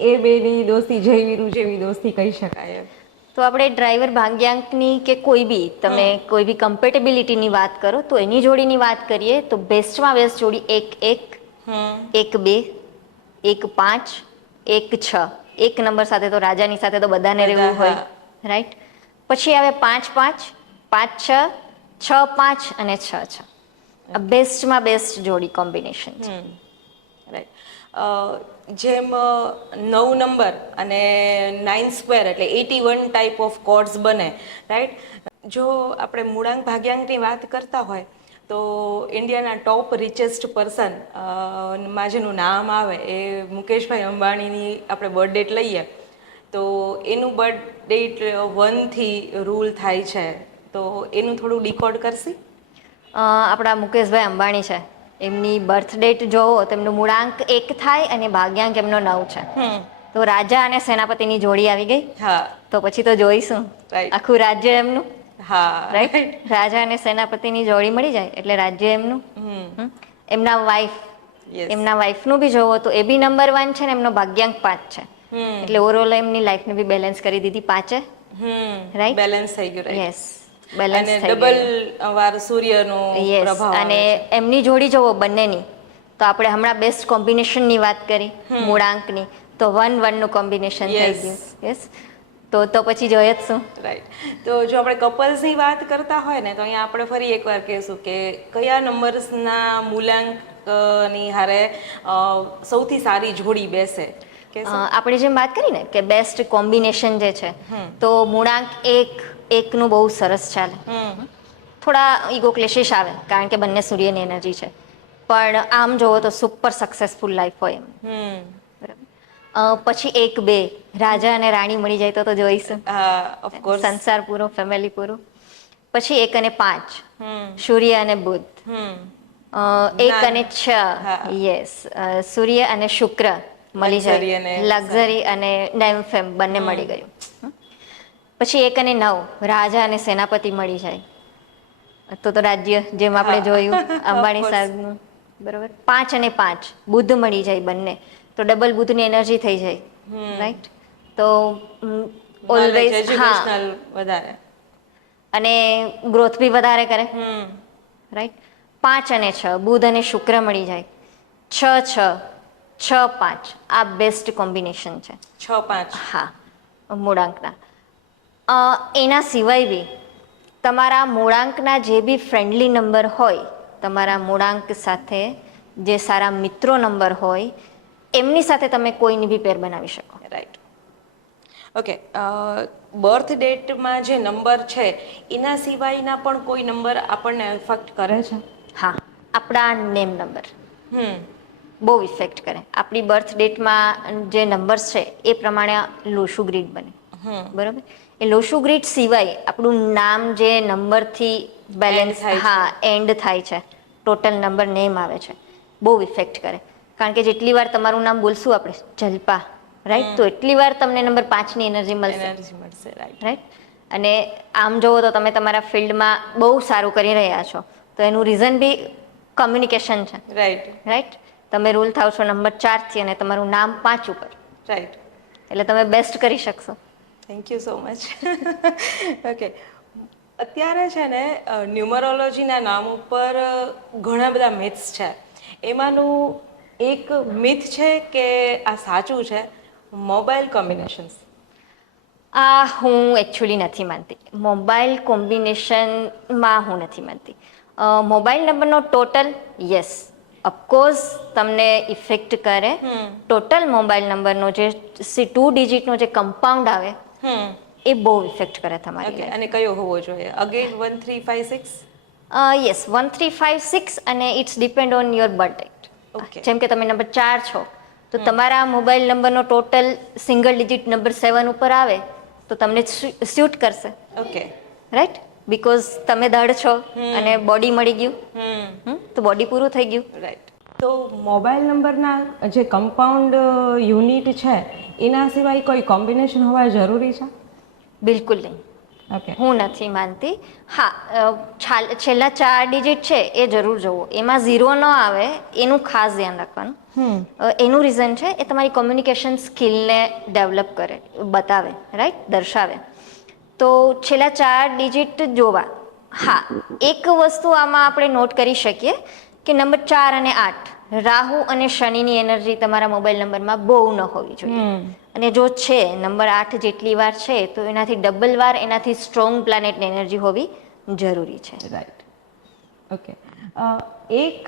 એ બેની દોસ્તી જય વીરુ જેવી દોસ્તી કહી શકાય એમ? તો આપણે ડ્રાઈવર ભાગ્યાંકની કે કોઈ બી તમે કોઈ બી કમ્પેટેબિલિટીની વાત કરો તો એની જોડીની વાત કરીએ તો બેસ્ટમાં બેસ્ટ જોડી 1 1 1 2 1 5 1 6. એક નંબર સાથે તો રાજાની સાથે તો બધાને રહેવું હોય, રાઈટ? પછી આવે 5 5 5 6 6 5 અને 6 6. આ બેસ્ટમાં બેસ્ટ જોડી કોમ્બિનેશન છે. રાઈટ. જેમ 9 નંબર અને 9 સ્ક્વેર એટલે 81 ટાઈપ ઓફ કોર્ડ્સ બને, રાઈટ? જો આપણે મૂળાંક ભાગ્યાંકની વાત કરતા હોય તો ઇન્ડિયાના ટોપ રિચેસ્ટ પર્સન માં જેનું નામ આવે એ મુકેશભાઈ અંબાણીની આપણે બર્થ ડેટ લઈએ તો એનું બર્થ ડેટ 1થી રૂલ થાય છે, તો એનું થોડું ડીકોડ કરશી? આપણા મુકેશભાઈ અંબાણી છે, એમની બર્થ ડેટ જોવો તો એમનો મૂળાંક 1 થાય અને ભાગ્યાંક એમનો 9 છે. તો રાજા અને સેનાપતિની જોડી આવી ગઈ. હા. તો પછી તો જોઈશું રાઈટ. આખું રાજ્ય એમનું, હા, રાઈટ? રાજા અને સેનાપતિની જોડી મળી જાય એટલે રાજ્ય એમનું. એમના વાઈફ, એમના વાઈફનું બી જોવો તો એ બી નંબર 1 છે ને એમનો ભાગ્યાંક 5 છે. એટલે ઓવરઓલ એમની લાઈફને બી બેલેન્સ કરી દીધી 5, રાઈટ? બેલેન્સ થઈ ગયું, રાઈટ? યસ, બેલેન્સ અને થઈ ડબલ ગયું. વાર સૂર્યનો યસ, પ્રભાવ અને આવે છે. એમની જોડી જોવો બંનેની તો આપણે હમણાં બેસ્ટ કોમ્બિનેશનની વાત કરી મૂળાંકની, તો 1 1 નું કોમ્બિનેશન થઈ Yes. ગયું. યસ, તો પછી જોઈએ જ શું. રાઈટ. તો જો આપણે કપલ્સની વાત કરતા હોય ને તો અહીંયા આપણે ફરી એકવાર કહીશું કે કયા નંબર્સના મૂલાંકની હારે સૌથી સારી જોડી બેસે? આપણે જેમ વાત કરી ને કે બેસ્ટ કોમ્બિનેશન જે છે તો મૂળાંક 1 નું બહુ સરસ ચાલે. થોડા ઈગો ક્લેશિશ આવે કારણ કે બંને સૂર્યની એનર્જી છે, પણ આમ જોવો તો સુપર સક્સેસફુલ લાઈફ હોય એમ. બરાબર. પછી 1 2 રાજા અને રાણી મળી જાય તો જોઈશું. ઓફકોર્સ. સંસાર પૂરો, ફેમિલી પૂરું. પછી 1 અને 5 સૂર્ય અને બુધ. 1 અને 6 યસ સૂર્ય અને શુક્ર મળી જાય, લક્ઝરી અને નેમફેમ બંને મળી ગયું. પછી 1 અને 9 રાજા અને સેનાપતિ મળી જાય તો રાજ્ય જેમ આપણે જોયું અંબાણી સાહેબનું, બરોબર. 5 અને 5 બુધ મળી જાય બંને તો ડબલ બુધની એનર્જી થઈ જાય, રાઈટ? તો ઓલવેઝ વધારે અને ગ્રોથ બી વધારે કરે, રાઈટ? 5 અને 6 બુધ અને શુક્ર મળી જાય, 6 6 6 5 આ બેસ્ટ કોમ્બિનેશન છે. 6 5. હા, મૂળાંકના. એના સિવાય બી તમારા મૂળાંકના જે બી ફ્રેન્ડલી નંબર હોય, તમારા મૂળાંક સાથે જે સારા મિત્રો નંબર હોય એમની સાથે તમે કોઈની બી પેર બનાવી શકો. રાઈટ. ઓકે, બર્થ ડેટમાં જે નંબર છે એના સિવાયના પણ કોઈ નંબર આપણને ઇફેક્ટ કરે છે? હા, આપણા નેમ નંબર બહુ ઇફેક્ટ કરે. આપણી બર્થ ડેટમાં જે નંબર્સ છે એ પ્રમાણે લોશુ ગ્રીડ બને, બરાબર? એ લોશુ ગ્રીડ સિવાય આપણું નામ જે નંબરથી બેલેન્સ, હા, એન્ડ થાય છે, ટોટલ નંબર નેમ આવે છે, બહુ ઇફેક્ટ કરે. કારણ કે જેટલી વાર તમારું નામ બોલશું આપણે જલ્પા, રાઈટ? તો એટલી વાર તમને નંબર 5ની એનર્જી મળશે, રાઈટ? અને આમ જોવો તો તમે તમારા ફિલ્ડમાં બહુ સારું કરી રહ્યા છો તો એનું રીઝન બી કમ્યુનિકેશન છે, રાઈટ? તમે રૂલ થાવ છો નંબર 4થી અને તમારું નામ 5 ઉપર, રાઈટ? એટલે તમે બેસ્ટ કરી શકશો. Thank you so much. Okay, અત્યારે છે ને ન્યુમરોલોજીના નામ ઉપર ઘણા બધા મિથ્સ છે. એમાંનું એક મિથ છે કે આ સાચું છે, મોબાઈલ કોમ્બિનેશન્સ. આ હું એકચ્યુઅલી નથી માનતી. મોબાઈલ કોમ્બિનેશનમાં હું નથી માનતી. મોબાઈલ નંબરનો ટોટલ યસ ઓફકોર્સ તમને ઇફેક્ટ કરે. ટોટલ મોબાઈલ નંબરનો જે 2 ડિજિટનો જે કમ્પાઉન્ડ આવે એ બહુ ઇફેક્ટ કરે તમારી ઓકે, અને કયો હોવો જોઈએ? અગેન 1356? યસ 1356 અને it's depend on your birth date. Okay. જેમ કે તમે નંબર 4 છો તો તમારા મોબાઈલ નંબરનો ટોટલ સિંગલ ડિજિટ નંબર 7 ઉપર આવે તો તમને સ્યુટ કરશે. ઓકે. રાઈટ, બીકોઝ તમે દળ છો અને બોડી મળી ગયું તો બોડી પૂરું થઈ ગયું. રાઈટ. તો મોબાઈલ નંબરના જે કમ્પાઉન્ડ યુનિટ છે એના સિવાય કોઈ કોમ્બિનેશન હોવા જરૂરી છે? બિલકુલ નહીં, ઓકે. હું નથી માનતી. હા, છેલ્લા 4 ડિજિટ છે એ જરૂર જોવો, એમાં ઝીરો ન આવે એનું ખાસ ધ્યાન રાખવાનું. એનું રીઝન છે એ તમારી કોમ્યુનિકેશન સ્કિલને ડેવલપ કરે, બતાવે, રાઈટ, દર્શાવે. તો છેલ્લા 4 ડિજિટ જોવા. હા, એક વસ્તુ આમાં આપણે નોટ કરી શકીએ કે નંબર 4 અને 8 રાહુ અને શનિની એનર્જી તમારા મોબાઈલ નંબરમાં બહુ ન હોવી જોઈએ. અને જો છે નંબર 8 જેટલી વાર છે તો એનાથી ડબલ વાર એનાથી સ્ટ્રોંગ પ્લાનેટની એનર્જી હોવી જરૂરી છે. રાઈટ. ઓકે. એક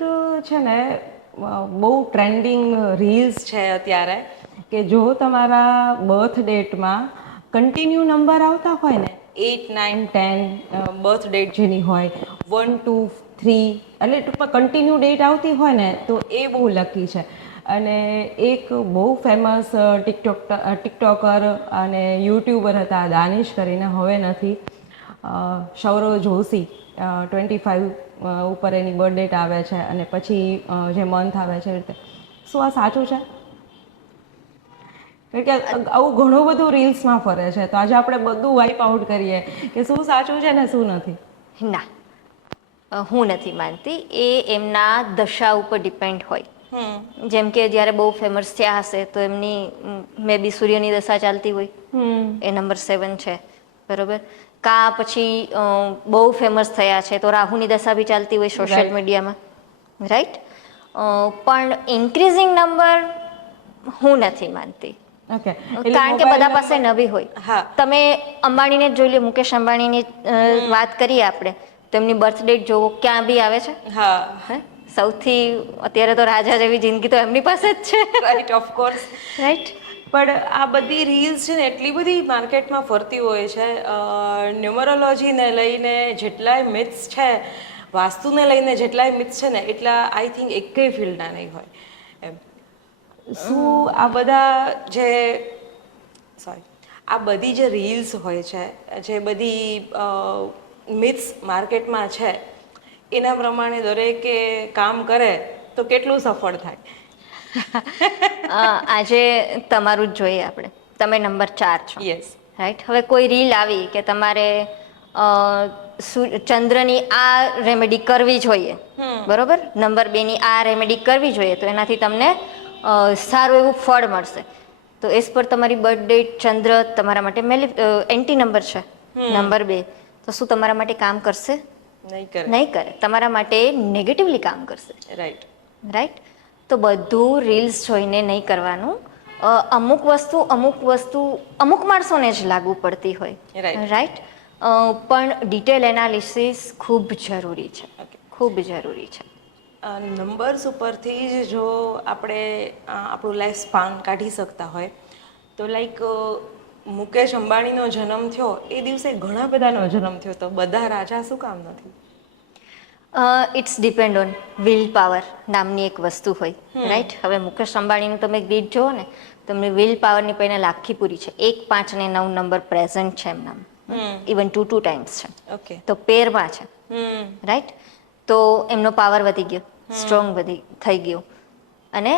છે ને બહુ ટ્રેન્ડિંગ રીલ્સ છે અત્યારે કે જો તમારા બર્થ ડેટમાં કન્ટિન્યુ નંબર આવતા હોય ને 8, 9, 10 બર્થ ડેટ જેની હોય 1, 2, 3 એટલે ટૂંકમાં કન્ટિન્યુ ડેટ આવતી હોય ને તો એ બહુ લકી છે. અને એક બહુ ફેમસ ટિકટોકર અને યુટ્યુબર હતા દાનિશ કરીને, હવે નથી, સૌરવ જોશી, 25 ઉપર એની બર્થ ડેટ આવે છે અને પછી જે મંથ આવે છે એ રીતે. શું આ સાચું છે? કારણ કે આવું ઘણું બધું રીલ્સમાં ફરે છે, તો આજે આપણે બધું વાઇપ આઉટ કરીએ કે શું સાચું છે ને શું નથી. ના, હું નથી માનતી. એ એમના દશા ઉપર ડિપેન્ડ હોય. જેમ કે જ્યારે બહુ ફેમસ થયા હશે તો એમની મે બી સૂર્યની દશા ચાલતી હોય, એ નંબર 7 છે, બરોબર. કા પછી બહુ ફેમસ થયા છે તો રાહુની દશા બી ચાલતી હોય સોશિયલ મીડિયામાં, રાઈટ. પણ ઇન્ક્રીઝિંગ નંબર હું નથી માનતી. ઓકે. કારણ કે બધા પાસે નવી હોય. હા. તમે અંબાણીને જ જોઈ લો, મુકેશ અંબાણીની વાત કરીએ આપણે તો એમની બર્થ ડેટ જોવો, ક્યાં બી આવે છે. હા. સૌથી અત્યારે તો રાજા જેવી જિંદગી તો એમની પાસે જ છે. Right, of course. રાઈટ. પણ આ બધી રીલ્સ છે ને એટલી બધી માર્કેટમાં ફરતી હોય છે, ન્યુમરોલોજીને લઈને જેટલાય મિથ્સ છે, વાસ્તુને લઈને જેટલાય મિથ્સ છે ને એટલા આઈ થિંક એકેય ફિલ્ડના નહીં હોય એમ. શું આ બધા જે આ બધી જે રીલ્સ હોય છે, જે બધી મિથ્સ માર્કેટમાં છે, એના પ્રમાણે દરેકે કામ કરે તો કેટલું સફળ થાય? આજે તમારું જ જોઈએ આપણે. તમે નંબર 4 છો, યસ. રાઈટ. હવે કોઈ રીલ આવી કે તમારે ચંદ્રની આ રેમેડી કરવી જોઈએ, બરોબર, નંબર 2 ની આ રેમેડી કરવી જોઈએ તો એનાથી તમને સારું એવું ફળ મળશે. તો એસ પર તમારી બર્થ ડેટ ચંદ્ર તમારા માટે એન્ટી નંબર છે, નંબર 2, તો શું તમારા માટે કામ કરશે? નહીં કરે. તમારા માટે નેગેટિવલી કામ કરશે. રાઈટ. રાઈટ. તો બધું રીલ્સ જોઈને નહીં કરવાનું. અમુક વસ્તુ અમુક માણસોને જ લાગુ પડતી હોય, રાઈટ. પણ ડિટેલ એનાલિસિસ ખૂબ જરૂરી છે, ખૂબ જરૂરી છે. નંબર્સ ઉપરથી જ જો આપણે આપણું લાઈફ સ્પાન કાઢી શકતા હોય તો લાઈક મુકેશ અંબાણીનો જન્મ થયો એ દિવસે ઘણા બધાનો જન્મ થયો, તો બધા રાજા શું કામ નથી? It's depend on will power નામની એક વસ્તુ હોય, રાઈટ. હવે મુકેશ અંબાણીનું તમે ગ્રીડ જુઓ ને, તમને વિલ પાવરની પહેલા લાખી પૂરી છે. 1, 5 અને 9 નંબર પ્રેઝન્ટ છે એમના, ઇવન 2 ટાઈમ્સ છે. ઓકે. તો પેરમાં છે, રાઈટ. તો એમનો પાવર વધી ગયો, સ્ટ્રોંગ થઈ ગયો. અને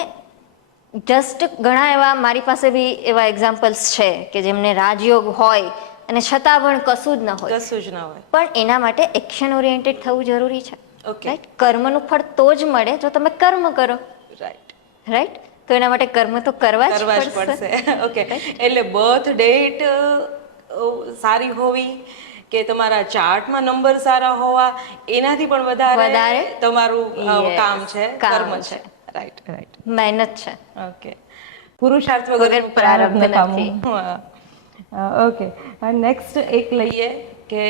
જસ્ટ ઘણા એવા મારી પાસે બી એવા એક્ઝામ્પલ્સ છે કે જેમને રાજયોગ હોય અને છતાં પણ કશું જ ન હોય. પણ એના માટે એક્શન ઓરિએન્ટેડ થવું જરૂરી છે. રાઈટ. કર્મનું ફળ તો જ મળે જો તમે કર્મ કરો. રાઈટ. રાઈટ. તો એના માટે કર્મ તો કરવા જ પડશે. ઓકે. એટલે બર્થ ડેટ સારી હોવી કે તમારા ચાર્ટમાં નંબર સારા હોવા એનાથી પણ વધારે તમારું કામ છે, કર્મ છે. રાઈટ. રાઈટ. મહેનત છે. ઓકે. પુરુષાર્થ વગર પ્રારબ્ધ નથી. ઓકે, નેક્સ્ટ એક લઈએ કે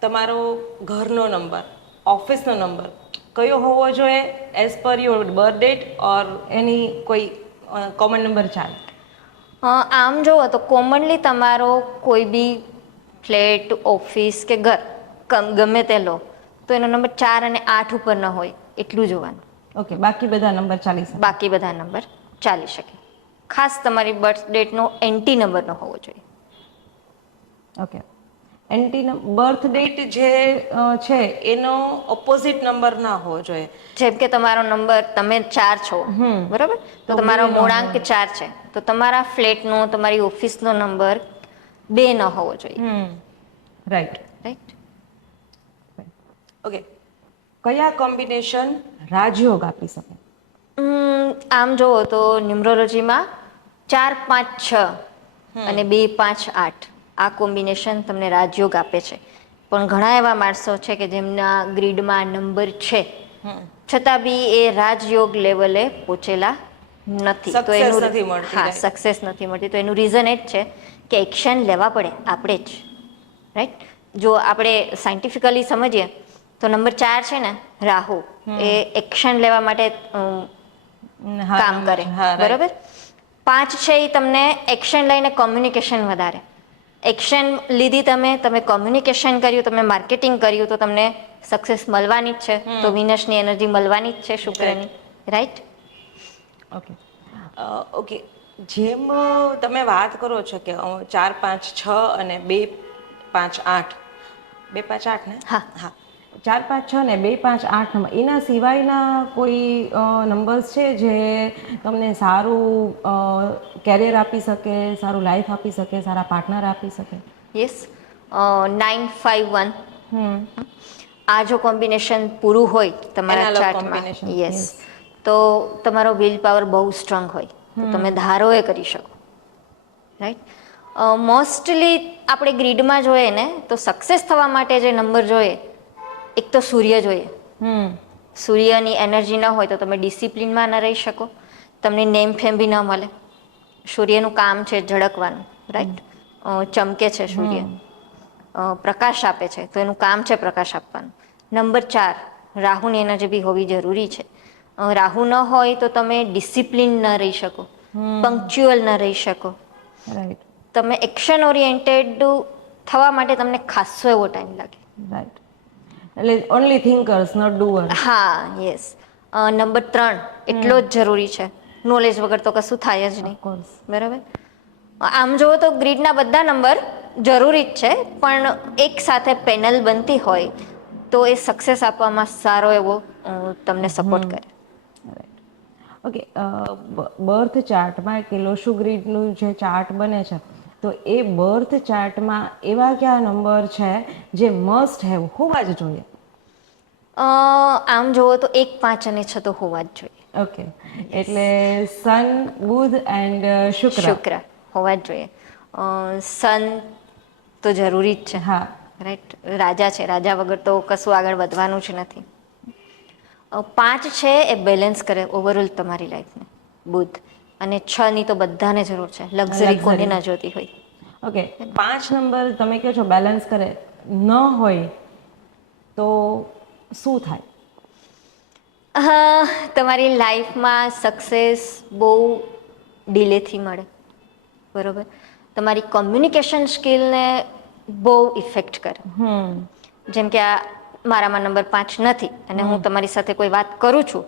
તમારો ઘરનો નંબર, ઓફિસનો નંબર કયો હોવો જોઈએ as per your birth date or any કોઈ કોમન નંબર ચાલે? આમ જુઓ તો કોમનલી તમારો કોઈ બી ફ્લેટ, ઓફિસ કે ઘર ગમે તે લો તો એનો નંબર 4 અને 8 ઉપર ન હોય એટલું જોવાનું. ઓકે, બાકી બધા નંબર ચાલી શકે? બાકી બધા નંબર ચાલી શકે. ખાસ તમારી બર્થ ડેટનો એન્ટી નંબર ન હોવો જોઈએ. ઓકે, બર્થ ડેટ જે છે એનો ઓપોઝિટ નંબર ના હોવો જોઈએ. જેમ કે તમારો નંબર, તમે 4 છો બરાબર, તો તો તમારો બે ન મૂળાંક હોય. 4 છે તો તમારા ફ્લેટનો, તમારી ઓફિસનો નંબર 2 ન હોવો જોઈએ. રાઈટ. રાઈટ. ઓકે, કયા કોમ્બિનેશન રાજયોગ આપી શકે? આમ જુઓ તો ન્યુમરોલોજીમાં 4, 5, 6 અને 2, 5, 8 આ કોમ્બિનેશન તમને રાજયોગ આપે છે. પણ ઘણા એવા માણસો છે કે જેમના ગ્રીડમાં નંબર છે છતાં બી એ રાજયોગ લેવલે પહોંચેલા નથી. તો સક્સેસ એનું, નથી મળતી, હા, right? સક્સેસ નથી મળતી. તો એનું રીઝન એ જ છે કે એક્શન લેવા પડે આપણે જ. રાઈટ. જો આપણે સાયન્ટિફિકલી સમજીએ તો નંબર 4 છે ને, રાહુ, એ એક્શન લેવા માટે હા, કામ કરે, હા, રાઈટ. બરોબર. 5 છે એ તમને એક્શન લઈને કોમ્યુનિકેશન વધારે. એક્શન લીધી, તમે કોમ્યુનિકેશન કર્યું, તમે માર્કેટિંગ કર્યું તો તમને સક્સેસ મળવાની જ છે. તો વિનસની એનર્જી મળવાની જ છે, શુક્રની. રાઈટ. ઓકે, ઓકે, જેમ તમે વાત કરો છો કે 4, 5, 6 અને 2, 5, 8, 2, 5, 8 ને? હા. હા, 4, 5, 6 ને 2, 5, 8 નંબર, એના સિવાયના કોઈ નંબર્સ છે જે તમને સારું કેરિયર આપી શકે, સારું લાઈફ આપી શકે, સારા પાર્ટનર આપી શકે? યસ. 9, 5, 1, આ જો કોમ્બિનેશન પૂરું હોય તમારા એનાલોગ ચાર્ટમાં, કોમ્બિનેશન, યસ, યસ. તો તમારો વિલ પાવર બહુ સ્ટ્રોંગ હોય તો તમે ધારો એ કરી શકો. રાઈટ. મોસ્ટલી આપણે ગ્રીડમાં જોઈએ ને તો સક્સેસ થવા માટે જે નંબર જોઈએ, એક તો સૂર્ય જોઈએ. સૂર્યની એનર્જી ન હોય તો તમે ડિસિપ્લિનમાં ન રહી શકો, તમને નેમ ફેમ બી ન મળે. સૂર્યનું કામ છે ઝળકવાનું, રાઈટ. ચમકે છે સૂર્ય, પ્રકાશ આપે છે, તો એનું કામ છે પ્રકાશ આપવાનું. નંબર 4, રાહુની એનર્જી બી હોવી જરૂરી છે. રાહુ ન હોય તો તમે ડિસિપ્લિન ન રહી શકો, પંક્ચ્યુઅલ ન રહી શકો. રાઈટ. તમે એક્શન ઓરિએન્ટેડ થવા માટે તમને ખાસો એવો ટાઈમ લાગે. રાઈટ. એટલે ઓનલી થિંકર્સ, નોટ ડુઅર્સ. હા, યસ. નંબર 3 એટલો જ જરૂરી છે. નોલેજ વગર તો કશું થાય જ નહીં, ઓફકોર્સ. બરાબર. આમ જુઓ તો ગ્રીડના બધા નંબર જરૂરી જ છે, પણ એક સાથે પેનલ બનતી હોય તો એ સક્સેસ આપવામાં સારો એવો તમને સપોર્ટ કરે. ઓકે, બર્થ ચાર્ટમાં કે લોશુ ગ્રીડનું જે ચાર્ટ બને છે તો એ બર્થ ચાર્ટમાં એવા કયા નંબર છે જે મસ્ટ હેવ હોવા જ જોઈએ? આમ જુઓ તો 1, 5 અને 6 તો હોવા જ જોઈએ. ઓકે, એટલે સન, બુધ એન્ડ શુક્ર. શુક્ર હોવા જ જોઈએ. સન તો જરૂરી જ છે. હા. રાઈટ. રાજા છે, રાજા વગર તો કશું આગળ વધવાનું જ નથી. 5 છે એ બેલેન્સ કરે ઓવરઓલ તમારી લાઈફને, બુધ. અને 6 ની તો બધાને જરૂર છે, લક્ઝરી કોને ના જોતી હોય. ઓકે, 5 નંબર તમે કહો છો બેલેન્સ કરે, ન હોય તો શું થાય? તમારી લાઈફમાં સક્સેસ બહુ ડિલેથી મળે, બરાબર. તમારી કોમ્યુનિકેશન સ્કિલને બહુ ઇફેક્ટ કરે. જેમ કે આ મારામાં નંબર 5 નથી અને હું તમારી સાથે કોઈ વાત કરું છું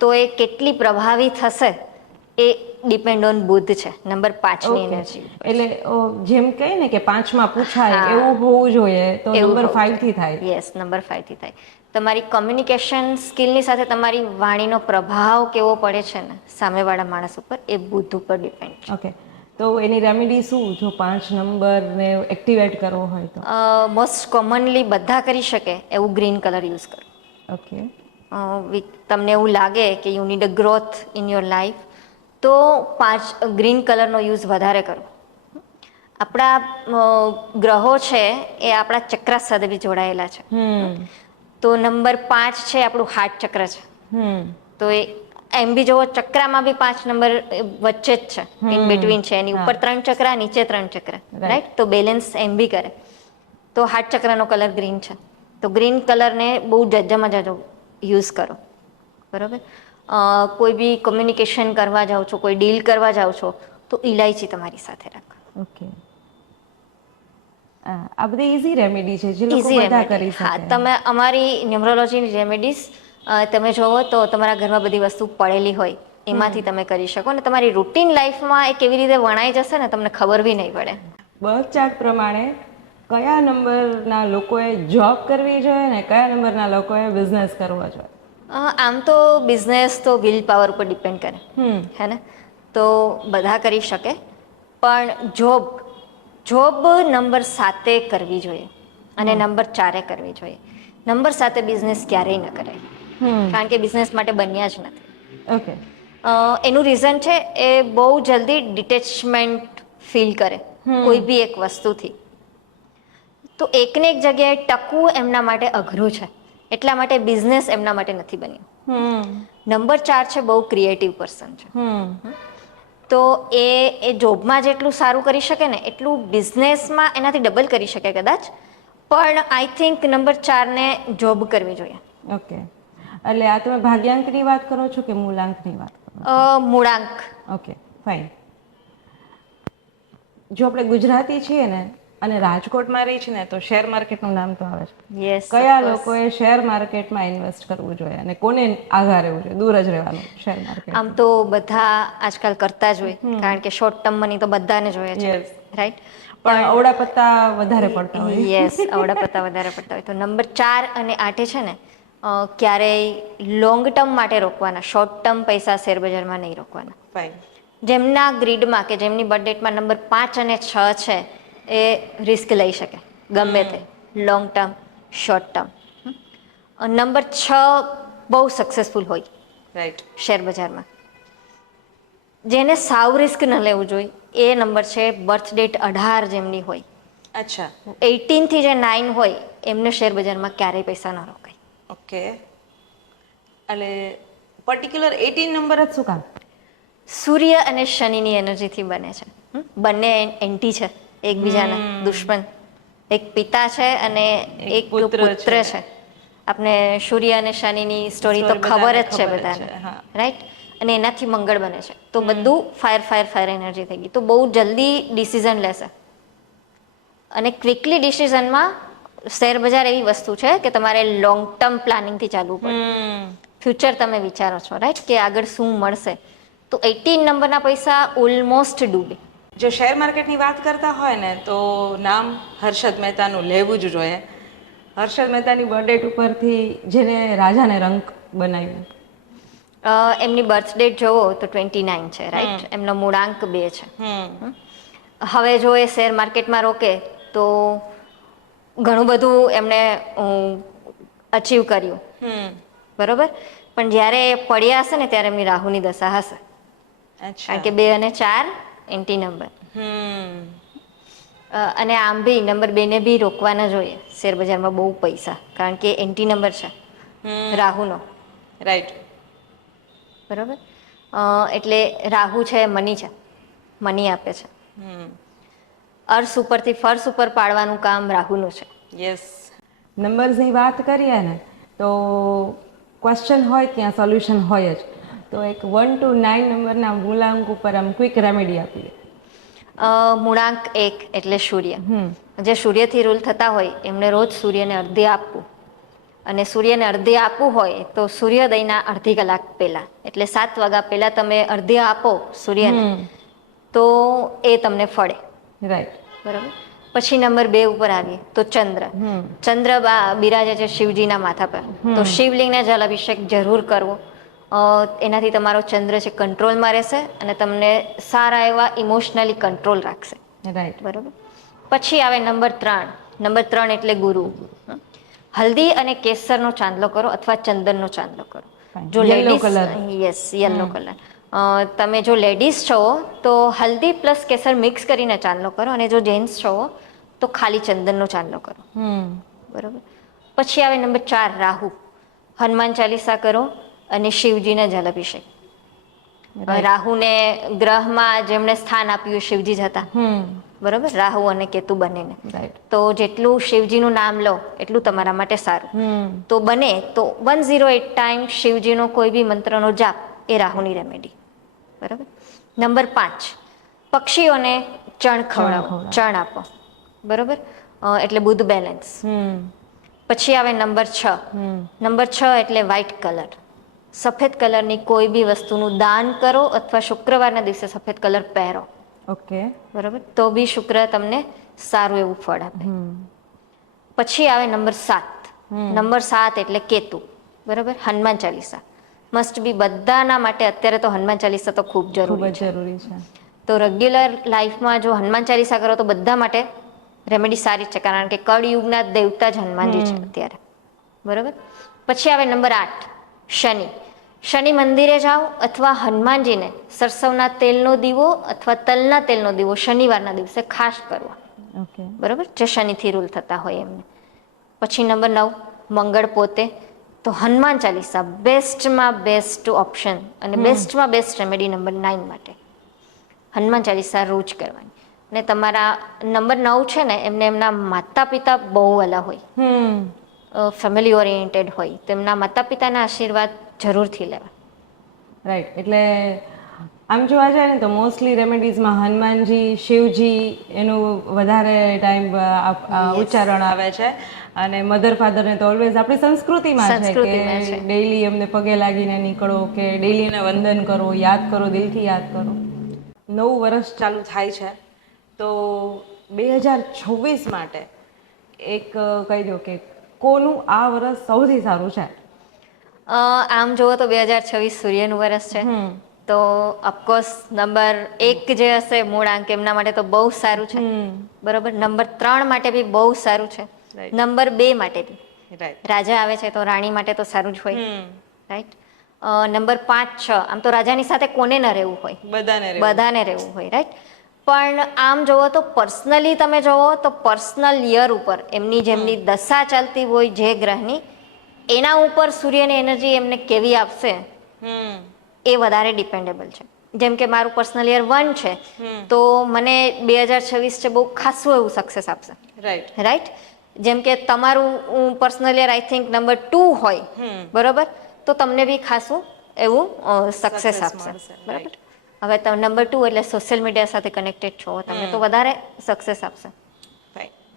તો એ કેટલી પ્રભાવી થશે એ ડિપેન્ડ ઓન બુધ છે, નંબર 5ની ઓકે, એનર્જી ઉપર છે. એટલે જેમ કહે ને કે 5માં પૂછાય હા, એવું હોવું જોઈએ, તો એવું નંબર હોવું 5 થી જોઈએ. થાય. યસ, નંબર 5 થી થાય. તમારી કોમ્યુનિકેશન સ્કિલની સાથે તમારી વાણીનો પ્રભાવ કેવો પડે છે ને સામેવાળા માણસ ઉપર, એ બુધ ઉપર ડિપેન્ડ છે. ઓકે, તો એની રેમેડી શું જો 5 નંબરને એક્ટિવેટ કરવો હોય તો? મોસ્ટ કોમનલી બધા કરી શકે એવું ગ્રીન કલર યુઝ કરો. ઓકે. તમને એવું લાગે કે you need a growth in your life તો 5 ગ્રીન કલરનો યુઝ વધારે કરો. આપણા ગ્રહો છે એ આપણા ચક્ર સાથે બી જોડાયેલા છે. તો નંબર 5 છે આપણું હાર્ટ ચક્ર છે. તો એ એમ બી જોવો ચક્રામાં બી 5 નંબર વચ્ચે જ છે, ઇન બિટવીન છે, એની ઉપર 3 ચક્રા, નીચે 3 ચક્રા, રાઈટ? તો બેલેન્સ એમ બી કરે. તો હાર્ટ ચક્રનો કલર ગ્રીન છે, તો ગ્રીન કલરને બહુ જજામાં જાજો યુઝ કરો, બરોબર? કોઈ બી કોમ્યુનિકેશન કરવા જાઓ છો, કોઈ ડીલ કરવા જાઓ છો, તો ઇલાયચી તમારી સાથે રાખો. ઓકે. આ બધી ઇઝી રેમેડી છે જે લોકો Easy બધા remedy. કરી હા, શકે. તમે અમારી ન્યુમરોલોજીની રેમેડીઝ તમે જોવો તો તમારા ઘરમાં બધી વસ્તુ પડેલી હોય એમાંથી તમે કરી શકો, અને તમારી રૂટીન લાઈફમાં એ કેવી રીતે વણાઈ જશે ને તમને ખબર બી નહીં પડે. બર્થ ચાર્ટ પ્રમાણે કયા નંબરના લોકોએ જોબ કરવી જોઈએ ને કયા નંબરના લોકોએ બિઝનેસ કરવો જોઈએ? આમ તો બિઝનેસ તો વિલ પાવર ઉપર ડિપેન્ડ કરે, હમ હે ને? તો બધા કરી શકે, પણ જોબ નંબર 7 કરવી જોઈએ અને નંબર 4 કરવી જોઈએ. નંબર 7 બિઝનેસ ક્યારેય ન કરાય, કારણ કે બિઝનેસ માટે બન્યા જ નથી. ઓકે. એનું રીઝન છે એ બહુ જલ્દી ડિટેચમેન્ટ ફીલ કરે કોઈ બી એક વસ્તુથી. તો એકને એક જગ્યાએ ટકવું એમના માટે અઘરું છે, એટલા માટે બિઝનેસ એમના માટે નથી બન્યું. નંબર 4 છે બહુ ક્રિએટિવ પર્સન છે, તો એ જોબમાં જેટલું સારું કરી શકે ને એટલું બિઝનેસમાં એનાથી ડબલ કરી શકે કદાચ, પણ આઈ થિંક નંબર 4ને જોબ કરવી જોઈએ. ઓકે. એટલે આ તમે ભાગ્યાંકની વાત કરો છો કે મૂલાંકની વાત કરો છો? મૂળાંક. Okay, fine. જો આપણે ગુજરાતી છીએ ને અને રાજકોટમાં રહી છે ને તો શેર માર્કેટનું નામ તો આવે છે. યસ. કયા લોકોએ શેર માર્કેટમાં ઇન્વેસ્ટ કરવું જોઈએ અને કોને આઘા રહેવું જોઈએ, દૂર જ રહેવાનું શેર માર્કેટ? આમ તો બધા આજકાલ કરતા જ હોય, કારણ કે શોર્ટ ટર્મ મની તો બધાને જોઈએ છે, યસ. રાઈટ? પણ અવડા પત્તા વધારે પડતા હોય. યસ, આવડા પત્તા વધારે પડતા હોય. તો નંબર 4 અને 8 છે ને ક્યારેય લોંગ ટર્મ માટે રોકવાના, શોર્ટ ટર્મ પૈસા શેરબજારમાં નહીં રોકવાના. ફાઇન. જેમના ગ્રીડમાં કે જેમની બર્થ ડેટમાં નંબર 5 અને 6 છે એ રિસ્ક લઈ શકે ગમે તે, long term, short term. Number 6 બહુ સક્સેસફુલ હોય રાઈટ. શેર બજારમાં. જેને સાવ રિસ્ક ન લેવું જોઈએ એ નંબર છે બર્થ ડેટ 18 જેમની હોય. અચ્છા. 18 થી જે 9 હોય એમને શેર બજારમાં ક્યારેય પૈસા ન રોકાય. ઓકે. એટલે પર્ટિક્યુલર 18 નંબર જ શું કામ? સૂર્ય અને શનિની એનર્જીથી બને છે. બંને એન્ટી છે એકબીજાના, દુશ્મન. એક પિતા છે અને એક પુત્ર છે. આપણે સૂર્ય અને શનિની સ્ટોરી તો ખબર જ છે બધાને, રાઈટ? અને એનાથી મંગળ બને છે, તો બધું ફાયર એનર્જી થઈ ગઈ, તો બહુ જલ્દી ડિસિઝન લેશે. અને ક્વિકલી ડિસિઝનમાં શેર બજાર એવી વસ્તુ છે કે તમારે લોંગ ટર્મ પ્લાનિંગથી ચાલવું પડે. ફ્યુચર તમે વિચારો છો, રાઈટ? કે આગળ શું મળશે. તો 18 નંબરના પૈસા ઓલમોસ્ટ ડૂબે. જો શેર માર્કેટની વાત કરતા હોય ને તો નામ હર્ષદ મહેતાનું લેવું જ જોઈએ. હર્ષદ મહેતાની બર્થડેટ ઉપરથી જેને રાજાને રંક બનાવ્યું. એમની બર્થ ડેટ જોવો તો 29 છે, રાઈટ? એમનો મૂળાંક 2 છે. હવે જો એ શેર માર્કેટમાં રોકે તો ઘણું બધું એમણે અચીવ કર્યું, બરોબર? પણ જ્યારે પડ્યા હશે ને ત્યારે એમની રાહુની દશા હશે, કારણ કે 2 અને 4 એન્ટી નંબર. અને આમ બી નંબર 2 ને બી રોકવાના જોઈએ શેર બજારમાં બહુ પૈસા, કારણ કે એન્ટી નંબર છે રાહુનો, રાઈટ? બરોબર? એટલે રાહુ છે મની છે, મની આપે છે. અર્શ ઉપરથી ફર્શ ઉપર પાડવાનું કામ રાહુનું છે. યસ. નંબર્સની વાત કરીએ ને તો ક્વેશ્ચન હોય ત્યાં સોલ્યુશન હોય જ. તો એક 1 to 9 નંબરના મૂલાંક ઉપર આમ ક્વિક રેમેડી આપીએ. મૂળાંક 1 એટલે સૂર્ય. જે સૂર્યથી રૂલ થતા હોય એમને રોજ સૂર્યને અર્ધ્ય આપવું, અને સૂર્યને અર્ધ્ય આપવું હોય તો સૂર્યોદયના અડધી કલાક પહેલા, એટલે 7 વાગ્યા પહેલા તમે અર્ધ્ય આપો સૂર્યને તો એ તમને ફળે. રાઈટ. બરાબર? પછી નંબર 2 ઉપર આવીએ તો ચંદ્ર. ચંદ્ર બિરાજે છે શિવજીના માથા પર, તો શિવલિંગને જલ અભિષેક જરૂર કરવો. એનાથી તમારો ચંદ્ર છે કંટ્રોલમાં રહેશે અને તમને સારા એવા ઇમોશનલી કંટ્રોલ રાખશે. રાઈટ. બરોબર? પછી આવે નંબર 3. નંબર 3 એટલે ગુરુ. હલ્દી અને કેસરનો ચાંદલો કરો અથવા ચંદનનો ચાંદલો કરો. જો Yellow ladies, colour. Yes, yellow colour. તમે જો લેડીઝ છો તો હલ્દી પ્લસ કેસર મિક્સ કરીને ચાંદલો કરો, અને જો જેન્ટ્સ છો તો ખાલી ચંદનનો ચાંદલો કરો. બરોબર? પછી આવે નંબર 4 રાહુ. હનુમાન ચાલીસા કરો અને શિવજીને જલ અભિષેક. રાહુને ગ્રહમાં જેમણે સ્થાન આપ્યું શિવજી જ હતા, બરોબર, રાહુ અને કેતુ બંનેને. રાઈટ. તો જેટલું શિવજીનું નામ લો એટલું તમારા માટે સારું. તો બને તો 108 ટાઈમ શિવજીનો કોઈ બી મંત્રનો જાપ એ રાહુની રેમેડી. બરાબર. નંબર 5, પક્ષીઓને ચણ ખવડાવો, ચણ આપો. બરોબર, એટલે બુધ બેલેન્સ. પછી આવે નંબર 6. નંબર 6 એટલે વ્હાઇટ કલર, સફેદ કલરની કોઈ બી વસ્તુનું દાન કરો અથવા શુક્રવારના દિવસે સફેદ કલર પહેરો. ઓકે. બરાબર, તો બી શુક્ર તમને સારું એવું ફળ આપે. પછી આવે નંબર 7. નંબર 7 એટલે કેતુ. બરાબર, હનુમાન ચાલીસા મસ્ટ બી બધાના માટે. અત્યારે તો હનુમાન ચાલીસા તો ખૂબ જરૂરી છે. તો રેગ્યુલર લાઈફમાં જો હનુમાન ચાલીસા કરો તો બધા માટે રેમેડી સારી છે, કારણ કે કળયુગના દેવતા જ હનુમાનજી છે અત્યારે. બરાબર. પછી આવે નંબર 8, શનિ. શનિ મંદિરે જાઓ અથવા હનુમાનજીને સરસવના તેલનો દીવો અથવા તલના તેલનો દીવો શનિવારના દિવસે ખાસ કરવા. ઓકે. બરાબર, જે શનિથી રૂલ થતા હોય એમને. પછી નંબર 9, મંગળ પોતે. તો હનુમાન ચાલીસા બેસ્ટમાં બેસ્ટ ઓપ્શન અને બેસ્ટમાં બેસ્ટ રેમેડી નંબર 9 માટે. હનુમાન ચાલીસા રોજ કરવાની. અને તમારા નંબર 9 છે ને, એમને એમના માતા પિતા બહુ વાલા હોય, ફેમિલી ઓરિએન્ટેડ હોય, તો એમના માતા પિતાના આશીર્વાદ જરૂરથી લેવા. રાઈટ. એટલે આમ જોવા જાય ને તો મોસ્ટલી રેમેડીઝમાં હનુમાનજી, શિવજી એનું વધારે ટાઈમ ઉચ્ચારણ આવે છે. અને મધર ફાધરને તો ઓલવેઝ આપણી સંસ્કૃતિમાં છે કે ડેઈલી એમને પગે લાગીને નીકળો, કે ડેઈલી એને વંદન કરો, યાદ કરો, દિલથી યાદ કરો. નવું વર્ષ ચાલુ થાય છે, તો 2026 માટે એક કહી દો કે કોનું આ વર્ષ સૌથી સારું છે? આમ જુઓ તો 2026 સૂર્યનું વર્ષ છે, તો ઓફકોર્સ નંબર 1 જે હશે મૂળાંક, એમના માટે તો બહુ સારું છે. બરોબર. નંબર 3 માટે બી બહુ સારું છે. નંબર 2 માટે બી. રાજા આવે છે તો રાણી માટે તો સારું જ હોય. રાઈટ. નંબર 5, 6 આમ તો રાજાની સાથે કોને ન રહેવું હોય, બધાને રહેવું હોય. રાઈટ. પણ આમ જોવો તો પર્સનલી તમે જોવો તો પર્સનલ યર ઉપર એમની જેમની દશા ચાલતી હોય જે ગ્રહની, એના ઉપર સૂર્યની એનર્જી એમને કેવી આપશે એ વધારે ડિપેન્ડેબલ છે. જેમ કે મારું પર્સનલ યર 1 છે, તો મને 2026 છે બહુ ખાસું એવું સક્સેસ આપશે. રાઈટ. જેમ કે તમારું personal year I think number 2 હોય, બરોબર, તો તમને બી ખાસું એવું સક્સેસ આપશે. બરાબર. હવે તમે નંબર 2 એટલે સોશિયલ મીડિયા સાથે કનેક્ટેડ છો, તમને તો વધારે સક્સેસ આપશે.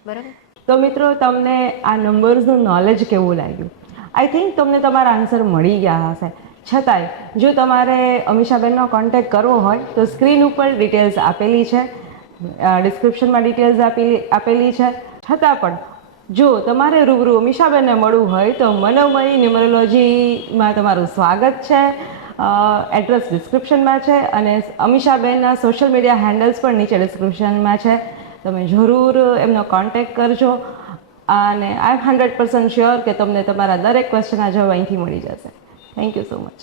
બરાબર. તો મિત્રો, તમને આ નંબર્સનું નોલેજ કેવું લાગ્યું? આઈ થિંક તમને તમારા આન્સર મળી ગયા હશે. છતાંય જો તમારે અમીષાબેનનો કોન્ટેક્ટ કરવો હોય તો સ્ક્રીન ઉપર ડિટેલ્સ આપેલી છે, ડિસ્ક્રિપ્શનમાં ડિટેલ્સ આપેલી છે. છતાં પણ જો તમારે રૂબરૂ અમીષાબેનને મળવું હોય તો મનોમય ન્યુમરોલોજીમાં તમારું સ્વાગત છે. એડ્રેસ ડિસ્ક્રિપ્શનમાં છે અને અમીષાબેનના સોશિયલ મીડિયા હેન્ડલ્સ પણ નીચે ડિસ્ક્રિપ્શનમાં છે. તમે જરૂર એમનો કોન્ટેક્ટ કરજો અને આઈ એમ 100% શ્યોર કે તમને તમારા દરેક ક્વેશ્ચનના જવાબ અહીંથી મળી જશે. Thank you so much.